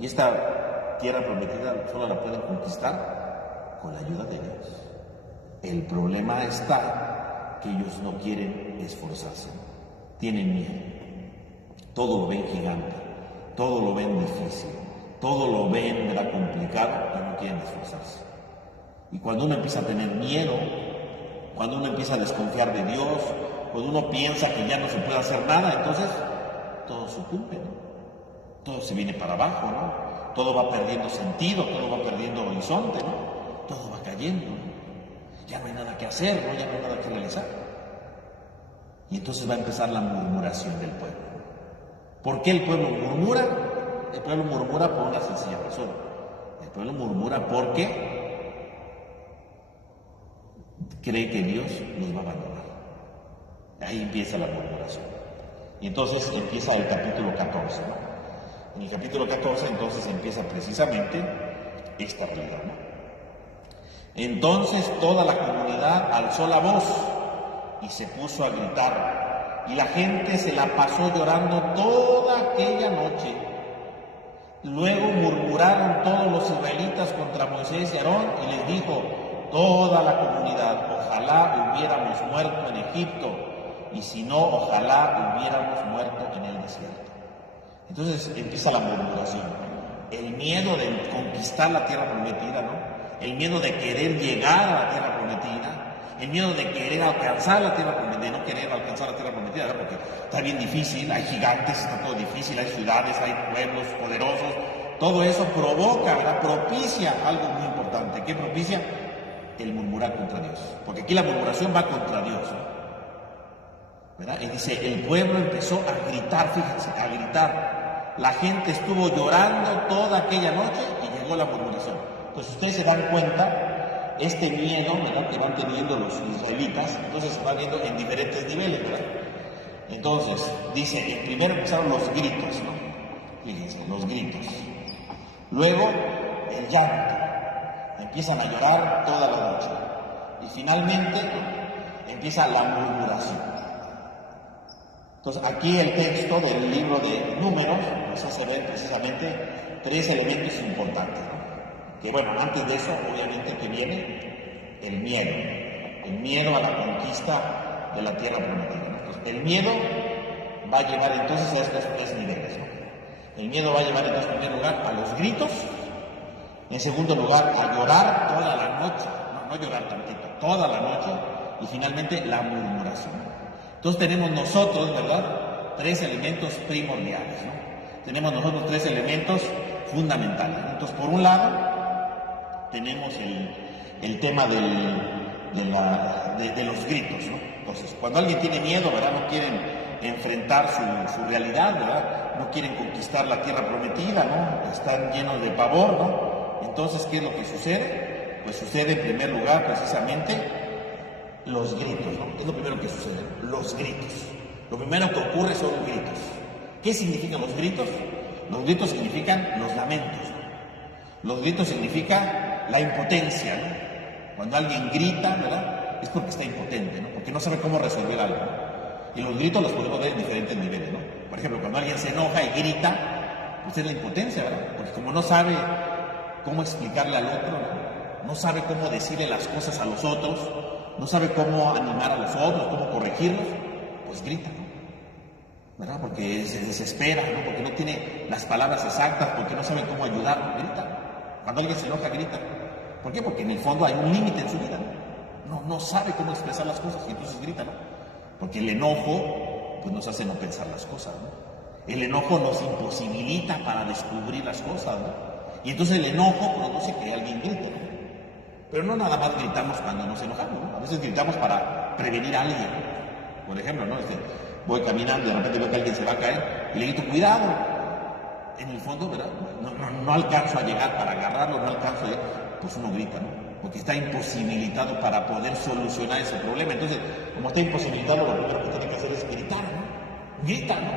Y esta tierra prometida solo la pueden conquistar con la ayuda de Dios. El problema está que ellos no quieren esforzarse, tienen miedo, todo lo ven gigante, todo lo ven difícil, todo lo ven, ¿verdad?, complicado, y no quieren esforzarse. Y cuando uno empieza a tener miedo, cuando uno empieza a desconfiar de Dios, cuando uno piensa que ya no se puede hacer nada, entonces todo sucumbe, ¿no? Todo se viene para abajo, ¿no? Todo va perdiendo sentido, todo va perdiendo horizonte, ¿no? Todo va cayendo, ¿no? Ya no hay nada que hacer, ¿no? Ya no hay nada que realizar. Y entonces va a empezar la murmuración del pueblo. ¿Por qué el pueblo murmura? El pueblo murmura por una sencilla razón. El pueblo murmura porque cree que Dios los va a abandonar. Ahí empieza la murmuración. Y entonces empieza el capítulo 14, ¿no? En el capítulo 14 entonces empieza precisamente esta realidad, ¿no? Entonces toda la comunidad alzó la voz y se puso a gritar, y la gente se la pasó llorando toda aquella noche. Luego murmuraron todos los israelitas contra Moisés y Aarón y les dijo toda la comunidad, ojalá hubiéramos muerto en Egipto, y si no, ojalá hubiéramos muerto en el desierto. Entonces empieza la murmuración, el miedo de conquistar la tierra prometida, ¿no? El miedo de querer llegar a la tierra prometida, el miedo de querer alcanzar la tierra prometida, no querer alcanzar la tierra prometida, ¿verdad?, porque está bien difícil, hay gigantes, está todo difícil, hay ciudades, hay pueblos poderosos, todo eso provoca, ¿verdad?, propicia algo muy importante. ¿Qué propicia? El murmurar contra Dios, porque aquí la murmuración va contra Dios, ¿no?, ¿verdad? Y dice, el pueblo empezó a gritar, fíjense, a gritar. La gente estuvo llorando toda aquella noche y llegó la murmuración. Entonces ustedes se dan cuenta, este miedo, ¿verdad?, que van teniendo los israelitas, entonces se va viendo en diferentes niveles, ¿verdad? Entonces, dice, primero empezaron los gritos, ¿no? Fíjense, los gritos. Luego, el llanto. Empiezan a llorar toda la noche. Y finalmente, empieza la murmuración. Entonces, aquí el texto del libro de Números nos hace ver precisamente tres elementos importantes, ¿no? Que bueno, antes de eso, obviamente, que viene el miedo a la conquista de la tierra prometida, ¿no? Entonces, el miedo va a llevar entonces a estos tres niveles, ¿no? El miedo va a llevar entonces en primer lugar a los gritos, en segundo lugar a llorar toda la noche, no llorar tantito, toda la noche, y finalmente la murmuración. Entonces tenemos nosotros, ¿verdad?, tres elementos primordiales, ¿no? Tenemos nosotros tres elementos fundamentales. Entonces, por un lado, tenemos el tema de los gritos, ¿no? Entonces, cuando alguien tiene miedo, ¿verdad?, no quieren enfrentar su realidad, ¿verdad?, no quieren conquistar la tierra prometida, ¿no?, están llenos de pavor, ¿no? Entonces, ¿qué es lo que sucede? Pues sucede en primer lugar precisamente los gritos, ¿no? Es lo primero que sucede, los gritos. Lo primero que ocurre son los gritos. ¿Qué significan los gritos? Los gritos significan los lamentos, ¿no? Los gritos significan la impotencia, ¿no? Cuando alguien grita, ¿verdad?, es porque está impotente, ¿no?, porque no sabe cómo resolver algo, ¿no? Y los gritos los podemos ver en diferentes niveles, ¿no? Por ejemplo, cuando alguien se enoja y grita, pues es la impotencia, ¿verdad? Porque como no sabe cómo explicarle al otro, no sabe cómo decirle las cosas a los otros, no sabe cómo animar a los otros, cómo corregirlos, pues grita, ¿no?, ¿verdad? Porque se desespera, ¿no?, porque no tiene las palabras exactas, porque no sabe cómo ayudar, grita. Cuando alguien se enoja, grita. ¿Por qué? Porque en el fondo hay un límite en su vida, ¿no? No sabe cómo expresar las cosas y entonces grita, ¿no? Porque el enojo pues nos hace no pensar las cosas, ¿no? El enojo nos imposibilita para descubrir las cosas, ¿no? Y entonces el enojo produce que alguien grite, ¿no? Pero no nada más gritamos cuando nos enojamos, ¿no? A veces gritamos para prevenir a alguien. Por ejemplo, ¿no? Voy caminando y de repente veo que alguien se va a caer y le grito, ¡cuidado! En el fondo, ¿verdad?, no alcanzo a llegar para agarrarlo, no alcanzo a llegar, pues uno grita, ¿no? Porque está imposibilitado para poder solucionar ese problema. Entonces, como está imposibilitado, lo primero que tiene que hacer es gritar, ¿no? Grita, ¿no?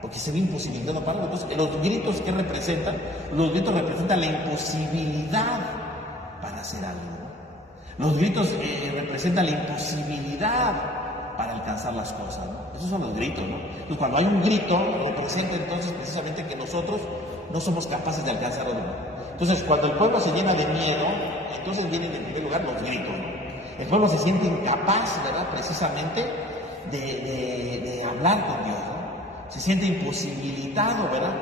Porque se ve imposibilitado para algo. Entonces, los gritos, ¿qué representan? Los gritos representan la imposibilidad para hacer algo, ¿no? Los gritos representan la imposibilidad para alcanzar las cosas, ¿no? Esos son los gritos, ¿no? Y cuando hay un grito, representa entonces precisamente que nosotros no somos capaces de alcanzar algo, ¿no? Entonces, cuando el pueblo se llena de miedo, entonces vienen en primer lugar los gritos, ¿no? El pueblo se siente incapaz, ¿verdad?, precisamente de hablar con Dios, ¿no? Se siente imposibilitado, ¿verdad?,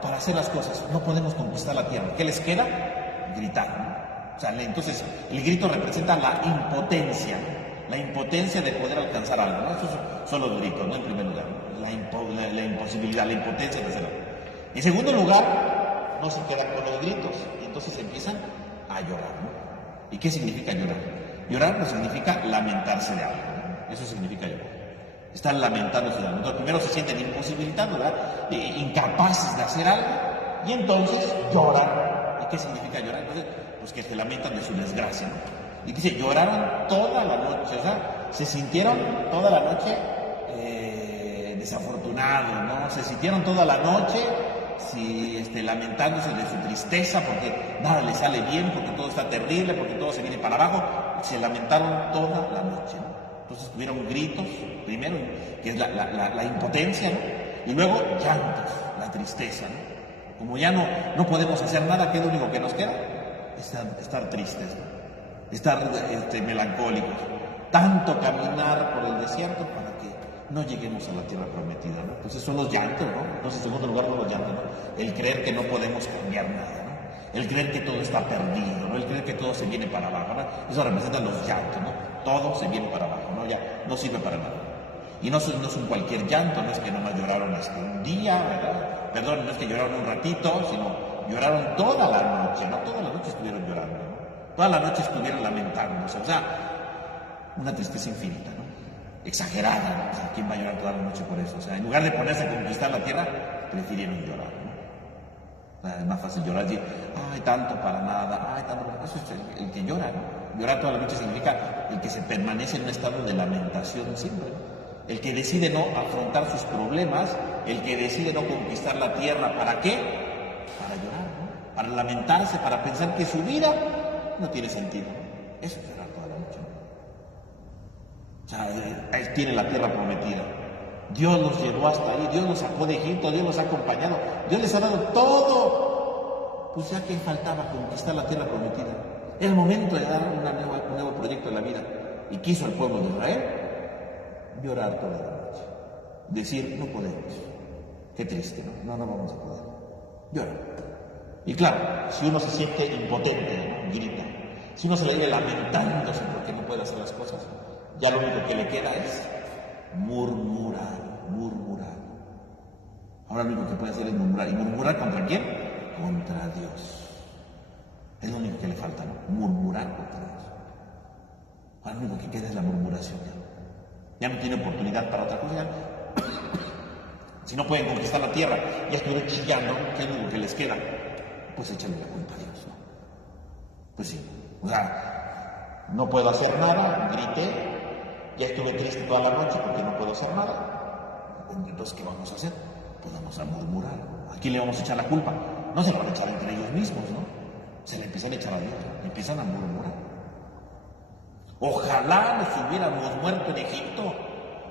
para hacer las cosas. No podemos conquistar la tierra. ¿Qué les queda? Gritar, ¿no? O sea, entonces, el grito representa la impotencia, ¿no?, la impotencia de poder alcanzar algo, ¿no? Esos son los gritos, ¿no?, en primer lugar, ¿no?, la imposibilidad, la impotencia de hacer algo. En segundo lugar, no se quedan con los gritos, y entonces empiezan a llorar, ¿no? ¿Y qué significa llorar? Llorar pues significa lamentarse de algo, ¿no? Eso significa llorar. Están lamentándose de algo. Entonces, primero se sienten imposibilitados, ¿verdad?, incapaces de hacer algo, y entonces lloran. ¿Y qué significa llorar? Entonces, pues que se lamentan de su desgracia, ¿no? Y dice, lloraron toda la noche, o sea, se sintieron toda la noche desafortunados, ¿no? Se sintieron toda la noche lamentándose de su tristeza porque nada les sale bien, porque todo está terrible, porque todo se viene para abajo. Se lamentaron toda la noche, ¿no? Entonces tuvieron gritos, primero, que es la impotencia, ¿no? Y luego llantos, la tristeza, ¿no? Como ya no podemos hacer nada, ¿qué es lo único que nos queda? Estar tristes, ¿no?, estar melancólicos, tanto caminar por el desierto para que no lleguemos a la tierra prometida, ¿no? Entonces son los llantos, ¿no? Entonces, en segundo lugar, son los llantos, ¿no? El creer que no podemos cambiar nada, ¿no? El creer que todo está perdido, ¿no? El creer que todo se viene para abajo, ¿no? Eso representa los llantos, ¿no? Todo se viene para abajo, ¿no? Ya no sirve para nada. Y no es un cualquier llanto, no es que nomás lloraron un día, ¿verdad? Perdón, no es que lloraron un ratito, sino lloraron toda la noche, ¿no? Toda la noche estuvieron llorando, ¿no? Toda la noche estuvieron lamentándose, o sea, una tristeza infinita, ¿no? Exagerada, ¿no? O sea, ¿quién va a llorar toda la noche por eso? O sea, en lugar de ponerse a conquistar la tierra, prefirieron llorar, ¿no? O sea, es más fácil llorar y decir, ay, tanto para nada, ay, tanto para nada. Eso es el que llora, ¿no? Llorar toda la noche significa el que se permanece en un estado de lamentación siempre, ¿no? El que decide no afrontar sus problemas, el que decide no conquistar la tierra, ¿para qué? Para llorar, ¿no? Para lamentarse, para pensar que su vida no tiene sentido. Eso es llorar toda la noche. O sea, él tiene la tierra prometida. Dios los llevó hasta ahí, Dios los sacó de Egipto, Dios los ha acompañado, Dios les ha dado todo. Pues ya que faltaba conquistar la tierra prometida. Era el momento de dar un nuevo proyecto en la vida. Y quiso el pueblo de Israel llorar toda la noche. Decir, no podemos. Qué triste, ¿no? No vamos a poder. Llora. Y claro, si uno se siente impotente, ¿no? Grita. Si uno se le ve lamentándose porque no puede hacer las cosas, ya lo único que le queda es murmurar, murmurar. Ahora lo único que puede hacer es murmurar. ¿Y murmurar contra quién? Contra Dios. Es lo único que le falta, ¿no? Murmurar contra Dios. Ahora lo único que queda es la murmuración. Ya no tiene oportunidad para otra cosa. Si no pueden conquistar la tierra, ya estuvieron chillando, ¿qué es lo que les queda? Pues échale la culpa a Dios, ¿no? Pues sí. O sea, no puedo hacer nada, grité, ya estuve triste toda la noche porque no puedo hacer nada. Entonces, ¿qué vamos a hacer? Pues vamos a murmurar. ¿A quién le vamos a echar la culpa? No se van a echar entre ellos mismos, ¿no? Se le empiezan a echar a Dios, empiezan a murmurar. Ojalá nos hubiéramos muerto en Egipto,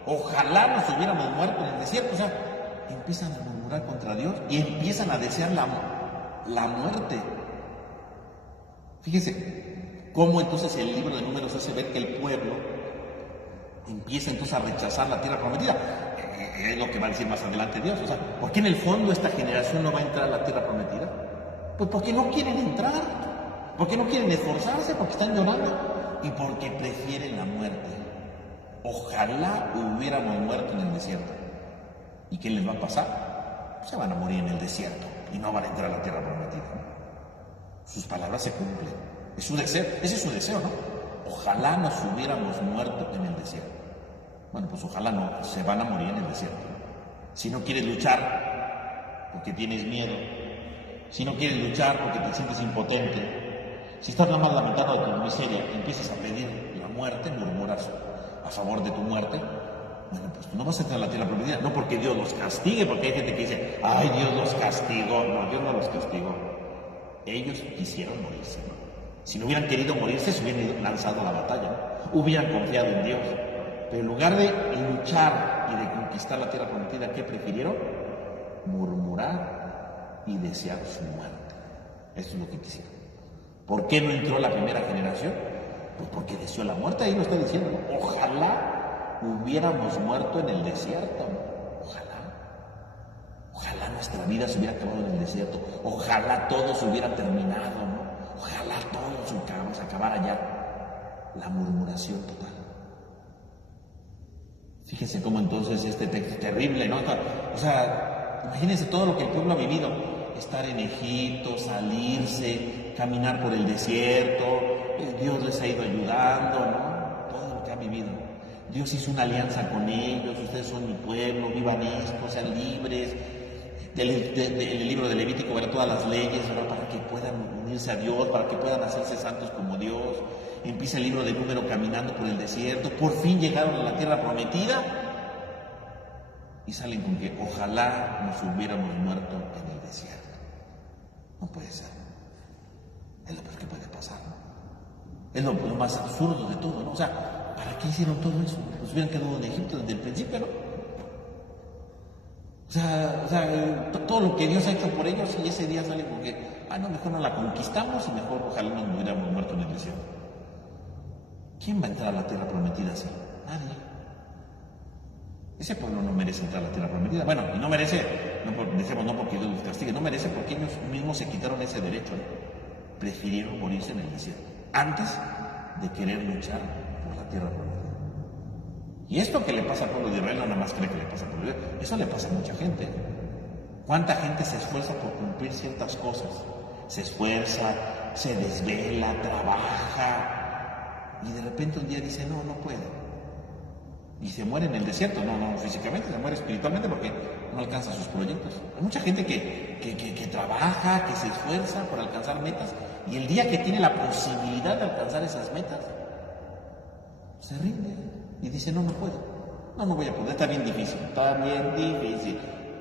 ojalá nos hubiéramos muerto en el desierto. O sea, empiezan a murmurar contra Dios y empiezan a desear la muerte. Fíjese cómo entonces el libro de Números hace ver que el pueblo empieza entonces a rechazar la tierra prometida. Es lo que va a decir más adelante Dios. O sea, ¿por qué en el fondo esta generación no va a entrar a la tierra prometida? Pues porque no quieren entrar, porque no quieren esforzarse, porque están llorando y porque prefieren la muerte. Ojalá hubiéramos muerto en el desierto. ¿Y qué les va a pasar? Se van a morir en el desierto y no van a entrar a la tierra prometida. Sus palabras se cumplen. Es su deseo, ese es su deseo, ¿no? Ojalá nos hubiéramos muerto en el desierto. Bueno, pues ojalá no, se van a morir en el desierto. Si no quieres luchar porque tienes miedo, si no quieres luchar porque te sientes impotente, si estás nada más lamentando de tu miseria, empiezas a pedir la muerte, murmuras a favor de tu muerte, bueno, pues no vas a entrar a la tierra prometida, no porque Dios los castigue, porque hay gente que dice, ay, Dios los castigó. No, Dios no los castigó. Ellos quisieron morirse, ¿no? Si no hubieran querido morirse, se hubieran lanzado a la batalla, ¿no? Hubieran confiado en Dios. Pero en lugar de luchar y de conquistar la tierra prometida, ¿qué prefirieron? Murmurar y desear su muerte. Eso es lo que quisieron. ¿Por qué no entró la primera generación? Pues porque deseó la muerte, ahí lo está diciendo, ¿no? Ojalá hubiéramos muerto en el desierto, ¿no? Ojalá nuestra vida se hubiera acabado en el desierto. Ojalá todo se hubiera terminado, ¿no? Ojalá todo se acabara ya. La murmuración total. Fíjense cómo entonces este texto es terrible, ¿no? O sea, imagínense todo lo que el pueblo ha vivido. Estar en Egipto, salirse, caminar por el desierto. Dios les ha ido ayudando, ¿no? Todo lo que ha vivido. Dios hizo una alianza con ellos. Ustedes son mi pueblo, vivan esto, sean libres. El libro de Levítico verá todas las leyes, ¿verdad? Para que puedan unirse a Dios, para que puedan hacerse santos como Dios. Empieza el libro de Número caminando por el desierto. Por fin llegaron a la tierra prometida y salen con que ojalá nos hubiéramos muerto en el desierto. No puede ser. Es lo peor que puede pasar, ¿no? Es lo más absurdo de todo, ¿no? O sea, ¿para qué hicieron todo eso? Pues hubieran quedado en Egipto desde el principio, ¿no? O sea, todo lo que Dios ha hecho por ellos y ese día sale porque, no, mejor no la conquistamos y mejor ojalá no nos hubiéramos muerto en el desierto. ¿Quién va a entrar a la tierra prometida así? Nadie. Ese pueblo no merece entrar a la tierra prometida. Bueno, y no merece, decimos no porque Dios los castigue, no merece porque ellos mismos se quitaron ese derecho, ¿no? Prefirieron morirse en el desierto antes de querer luchar por la tierra prometida. Y esto que le pasa al pueblo de Israel no nada más cree que le pasa al pueblo de Israel, eso le pasa a mucha gente. ¿Cuánta gente se esfuerza por cumplir ciertas cosas? Se esfuerza, se desvela, trabaja y de repente un día dice, no puede. Y se muere en el desierto, no físicamente, se muere espiritualmente porque no alcanza sus proyectos. Hay mucha gente que trabaja, que se esfuerza por alcanzar metas y el día que tiene la posibilidad de alcanzar esas metas, se rinde y dice, no puedo, no voy a poder, está bien difícil,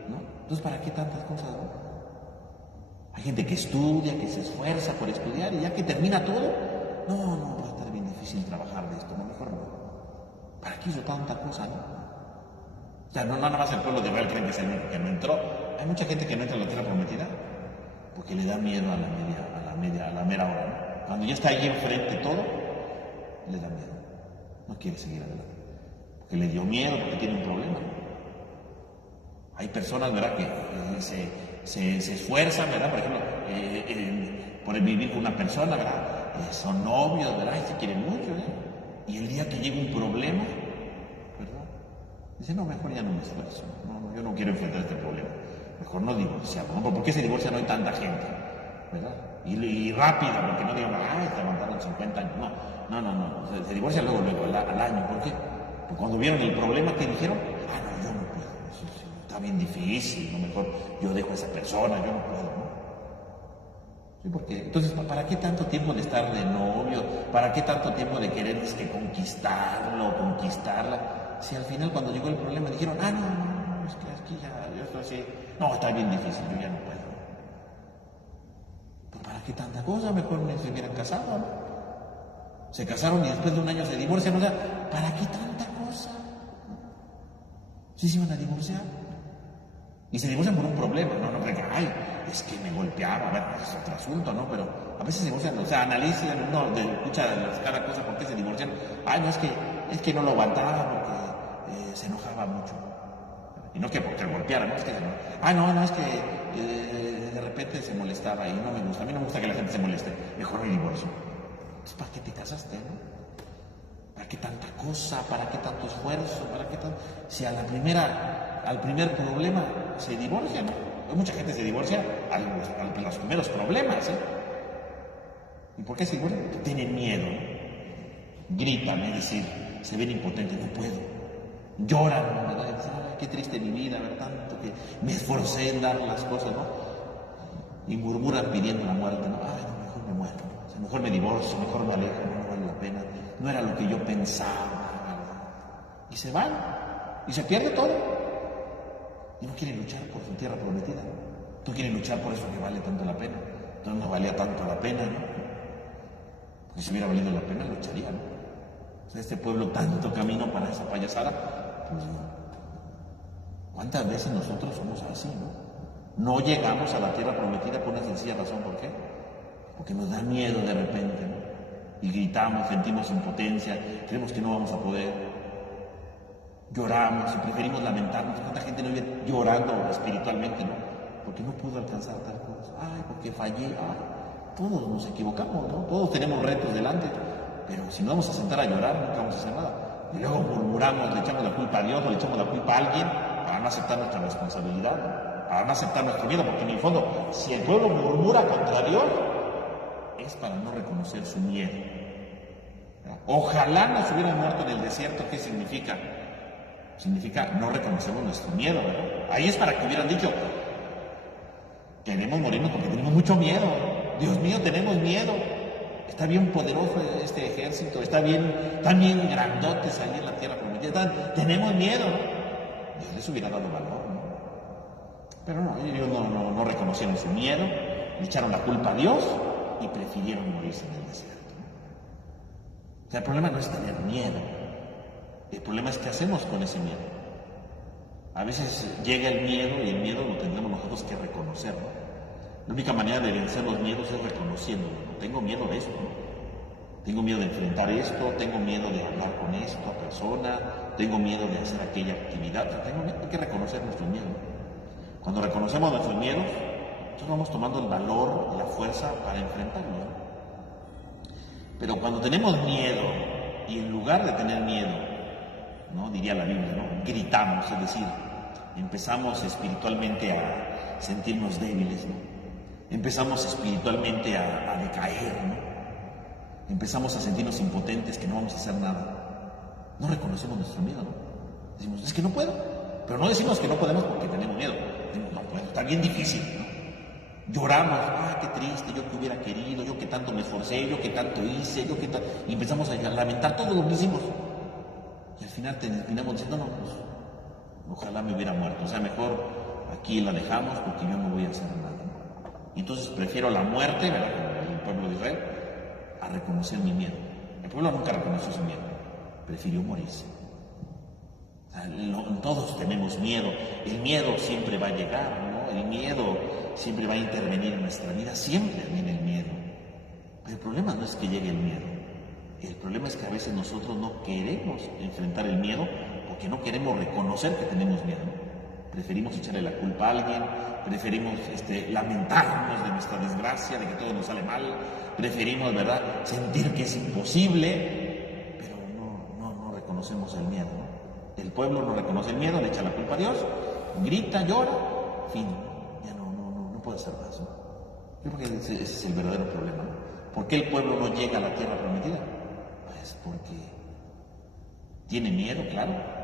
¿no? Entonces, ¿para qué tantas cosas, no? Hay gente que estudia, que se esfuerza por estudiar y ya que termina todo, no, va a estar bien difícil trabajar de esto, mejor no. ¿Para qué hizo tanta cosa, no? O sea, no nada más el pueblo de Israel creen que es el único que no entró. Hay mucha gente que no entra a la tierra prometida porque le da miedo a la mera hora, ¿no? Cuando ya está ahí enfrente todo, le da miedo. No quiere seguir adelante. Porque le dio miedo, porque tiene un problema. Hay personas, ¿verdad?, que se esfuerzan, ¿verdad?, por ejemplo, por vivir con una persona, ¿verdad?, son novios, ¿verdad?, y se quieren mucho, y el día que llega un problema, ¿verdad?, dice, no, mejor ya no me esfuerzo, no, yo no quiero enfrentar este problema, mejor no divorciamos, ¿no? ¿Por qué se divorcia? No hay tanta gente, ¿verdad? Y rápida, porque no digan, te aguantaron 50 años, no, se divorcia luego, al año, ¿por qué? Porque cuando vieron el problema, ¿qué dijeron? No, yo no puedo, eso está bien difícil, no, mejor yo dejo a esa persona, yo no puedo, ¿no? Sí, porque entonces, ¿para qué tanto tiempo de estar de novio? ¿Para qué tanto tiempo de querer conquistarlo, conquistarla? Si al final cuando llegó el problema dijeron, no, es que aquí ya, yo estoy así, no, está bien difícil, yo ya no puedo. Pues ¿para qué tanta cosa? Mejor me se hubieran casado, ¿no? Se casaron y después de un año se divorcian, o sea, ¿para qué tanta cosa? ¿Sí se iban a divorciar? Y se divorcian por un problema, no crean que, es que me golpearon, a ver, es otro asunto, ¿no? Pero a veces se divorcian, o sea, analizan, escucha cada cosa, ¿por qué se divorcian? No, es que no lo aguantaba porque se enojaba mucho. Y no que porque lo golpearan, no es que no, es que de repente se molestaba y no me gusta. A mí no me gusta que la gente se moleste, mejor me divorcio. Entonces, ¿para qué te casaste, no? ¿Para qué tanta cosa? ¿Para qué tanto esfuerzo? ¿Para qué tanto? Si al primer problema se divorcia, ¿no? Mucha gente se divorcia a los primeros problemas, ¿Y por qué se divorcian? Porque tienen miedo, gritan, es decir, se ven impotentes, no puedo. Lloran, ¿verdad? Dicen, qué triste mi vida, ¿verdad? Tanto que me esforcé en dar las cosas, ¿no? Y murmuran pidiendo la muerte, ¿no? Mejor me muero, o sea, mejor me divorcio, mejor me alejo, no vale la pena, no era lo que yo pensaba, ¿verdad? Y se van, y se pierde todo. Y no quieren luchar por su tierra prometida. No quieren luchar por eso que vale tanto la pena. Entonces no valía tanto la pena, ¿no? Porque si hubiera valido la pena, lucharía, ¿no? O sea, este pueblo tanto camino para esa payasada, pues no. ¿Cuántas veces nosotros somos así, no? No llegamos a la tierra prometida por una sencilla razón, ¿por qué? Porque nos da miedo de repente, ¿no? Y gritamos, sentimos impotencia, creemos que no vamos a poder. Lloramos y preferimos lamentarnos. ¿Cuánta gente no vive llorando espiritualmente, no? Porque no pudo alcanzar tal cosa. Porque fallé. Todos nos equivocamos, ¿no? Todos tenemos retos delante. Pero si no vamos a sentar a llorar, nunca vamos a hacer nada. Y luego murmuramos, le echamos la culpa a Dios o le echamos la culpa a alguien para no aceptar nuestra responsabilidad, ¿no? Para no aceptar nuestro miedo. Porque en el fondo, si el pueblo murmura contra Dios, es para no reconocer su miedo. Ojalá nos hubieran muerto en el desierto. ¿Qué significa? Significa no reconocemos nuestro miedo, ¿verdad? Ahí es para que hubieran dicho, queremos morirnos porque tenemos mucho miedo. Dios mío, tenemos miedo. Está bien poderoso este ejército, están bien grandotes ahí en la tierra prometida. Tenemos miedo, ¿no? Dios les hubiera dado valor, ¿no? Pero no, ellos no reconocieron su miedo, le echaron la culpa a Dios y prefirieron morirse en el desierto, ¿no? O sea, el problema no es tener miedo. El problema es qué hacemos con ese miedo. A veces llega el miedo y el miedo lo tendremos nosotros que reconocer, ¿no? La única manera de vencer los miedos es reconociéndolo, ¿no? Tengo miedo de esto, ¿no? Tengo miedo de enfrentar esto, tengo miedo de hablar con esta persona, tengo miedo de hacer aquella actividad. Hay que reconocer nuestros miedos, ¿no? Cuando reconocemos nuestros miedos, nosotros vamos tomando el valor, la fuerza para enfrentarlos, ¿no? Pero cuando tenemos miedo y en lugar de tener miedo, ¿no? Diría la Biblia, ¿no? Gritamos, es decir, empezamos espiritualmente a sentirnos débiles, ¿no? Empezamos espiritualmente a decaer, ¿no? Empezamos a sentirnos impotentes, que no vamos a hacer nada. No reconocemos nuestro miedo, ¿no? Decimos, es que no puedo. Pero no decimos que no podemos porque tenemos miedo. Decimos, no puedo, está bien difícil, ¿no? Lloramos, qué triste, yo que hubiera querido, yo que tanto me esforcé, yo que tanto hice, y empezamos a lamentar todo lo que hicimos. Y al final terminamos diciendo, no, pues, ojalá me hubiera muerto. O sea, mejor aquí la dejamos porque yo no voy a hacer nada. Y entonces prefiero la muerte, ¿verdad? Como el pueblo de Israel, a reconocer mi miedo. El pueblo nunca reconoció su miedo, prefirió morirse. O sea, todos tenemos miedo. El miedo siempre va a llegar, ¿no? El miedo siempre va a intervenir en nuestra vida. Siempre viene el miedo. Pero el problema no es que llegue el miedo. El problema es que a veces nosotros no queremos enfrentar el miedo porque no queremos reconocer que tenemos miedo. Preferimos echarle la culpa a alguien, preferimos lamentarnos de nuestra desgracia, de que todo nos sale mal, preferimos, ¿verdad?, sentir que es imposible, pero no reconocemos el miedo, ¿no? El pueblo no reconoce el miedo, le echa la culpa a Dios, grita, llora, fin, ya no puede hacer más, ¿no? Yo creo que ese es el verdadero problema, ¿no? ¿Por qué el pueblo no llega a la tierra prometida? Pues porque tiene miedo, claro,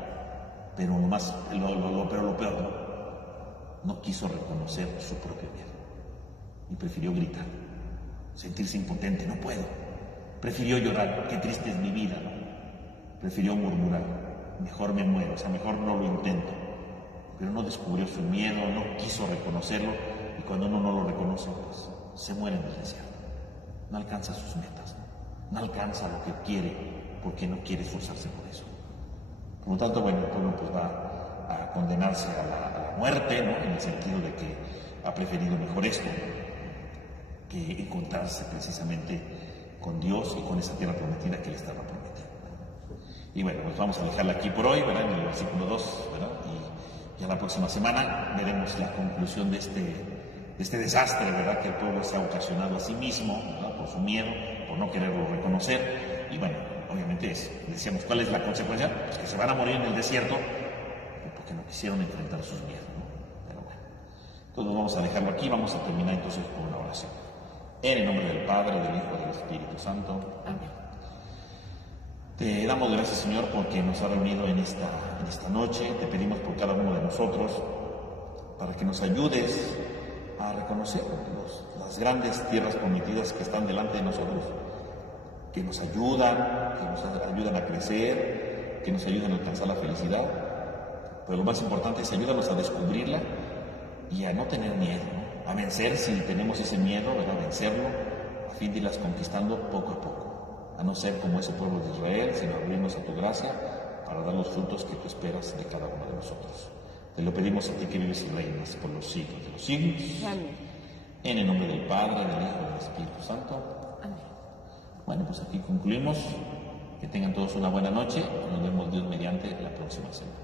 pero lo peor, no quiso reconocer su propio miedo y prefirió gritar, sentirse impotente, no puedo. Prefirió llorar, qué triste es mi vida, ¿no? Prefirió murmurar, mejor me muero, o sea, mejor no lo intento. Pero no descubrió su miedo, no quiso reconocerlo, y cuando uno no lo reconoce, pues se muere en el desierto. No alcanza sus metas, no alcanza lo que quiere, porque no quiere esforzarse por eso. Por lo tanto, bueno, el pueblo pues va a condenarse a la muerte, ¿no? En el sentido de que ha preferido mejor esto que encontrarse precisamente con Dios y con esa tierra prometida que le estaba prometiendo. Y bueno, pues vamos a dejarla aquí por hoy, ¿verdad? En el versículo 2, ¿verdad? Y ya la próxima semana veremos la conclusión de este desastre, ¿verdad?, que el pueblo se ha ocasionado a sí mismo, ¿verdad?, por su miedo, por no quererlo reconocer. Y bueno, obviamente decíamos, ¿cuál es la consecuencia? Pues que se van a morir en el desierto porque no quisieron enfrentar sus miedos, ¿no? Pero bueno, entonces vamos a dejarlo aquí, vamos a terminar entonces con una oración. En el nombre del Padre, del Hijo y del Espíritu Santo. Amén. Te damos gracias, Señor, porque nos ha reunido en esta noche. Te pedimos por cada uno de nosotros para que nos ayudes a reconocer las grandes tierras prometidas que están delante de nosotros, que nos ayudan a crecer, que nos ayudan a alcanzar la felicidad. Pero lo más importante es ayúdanos a descubrirla y a no tener miedo, ¿no? A vencer si tenemos ese miedo, ¿verdad?, a vencerlo, a fin de irlas conquistando poco a poco, a no ser como ese pueblo de Israel, sino abrirnos a tu gracia para dar los frutos que tú esperas de cada uno de nosotros. Te lo pedimos a ti que vives y reinas por los siglos de los siglos. Amén. En el nombre del Padre, del Hijo y del Espíritu Santo. Amén. Bueno, pues aquí concluimos. Que tengan todos una buena noche. Nos vemos Dios mediante la próxima semana.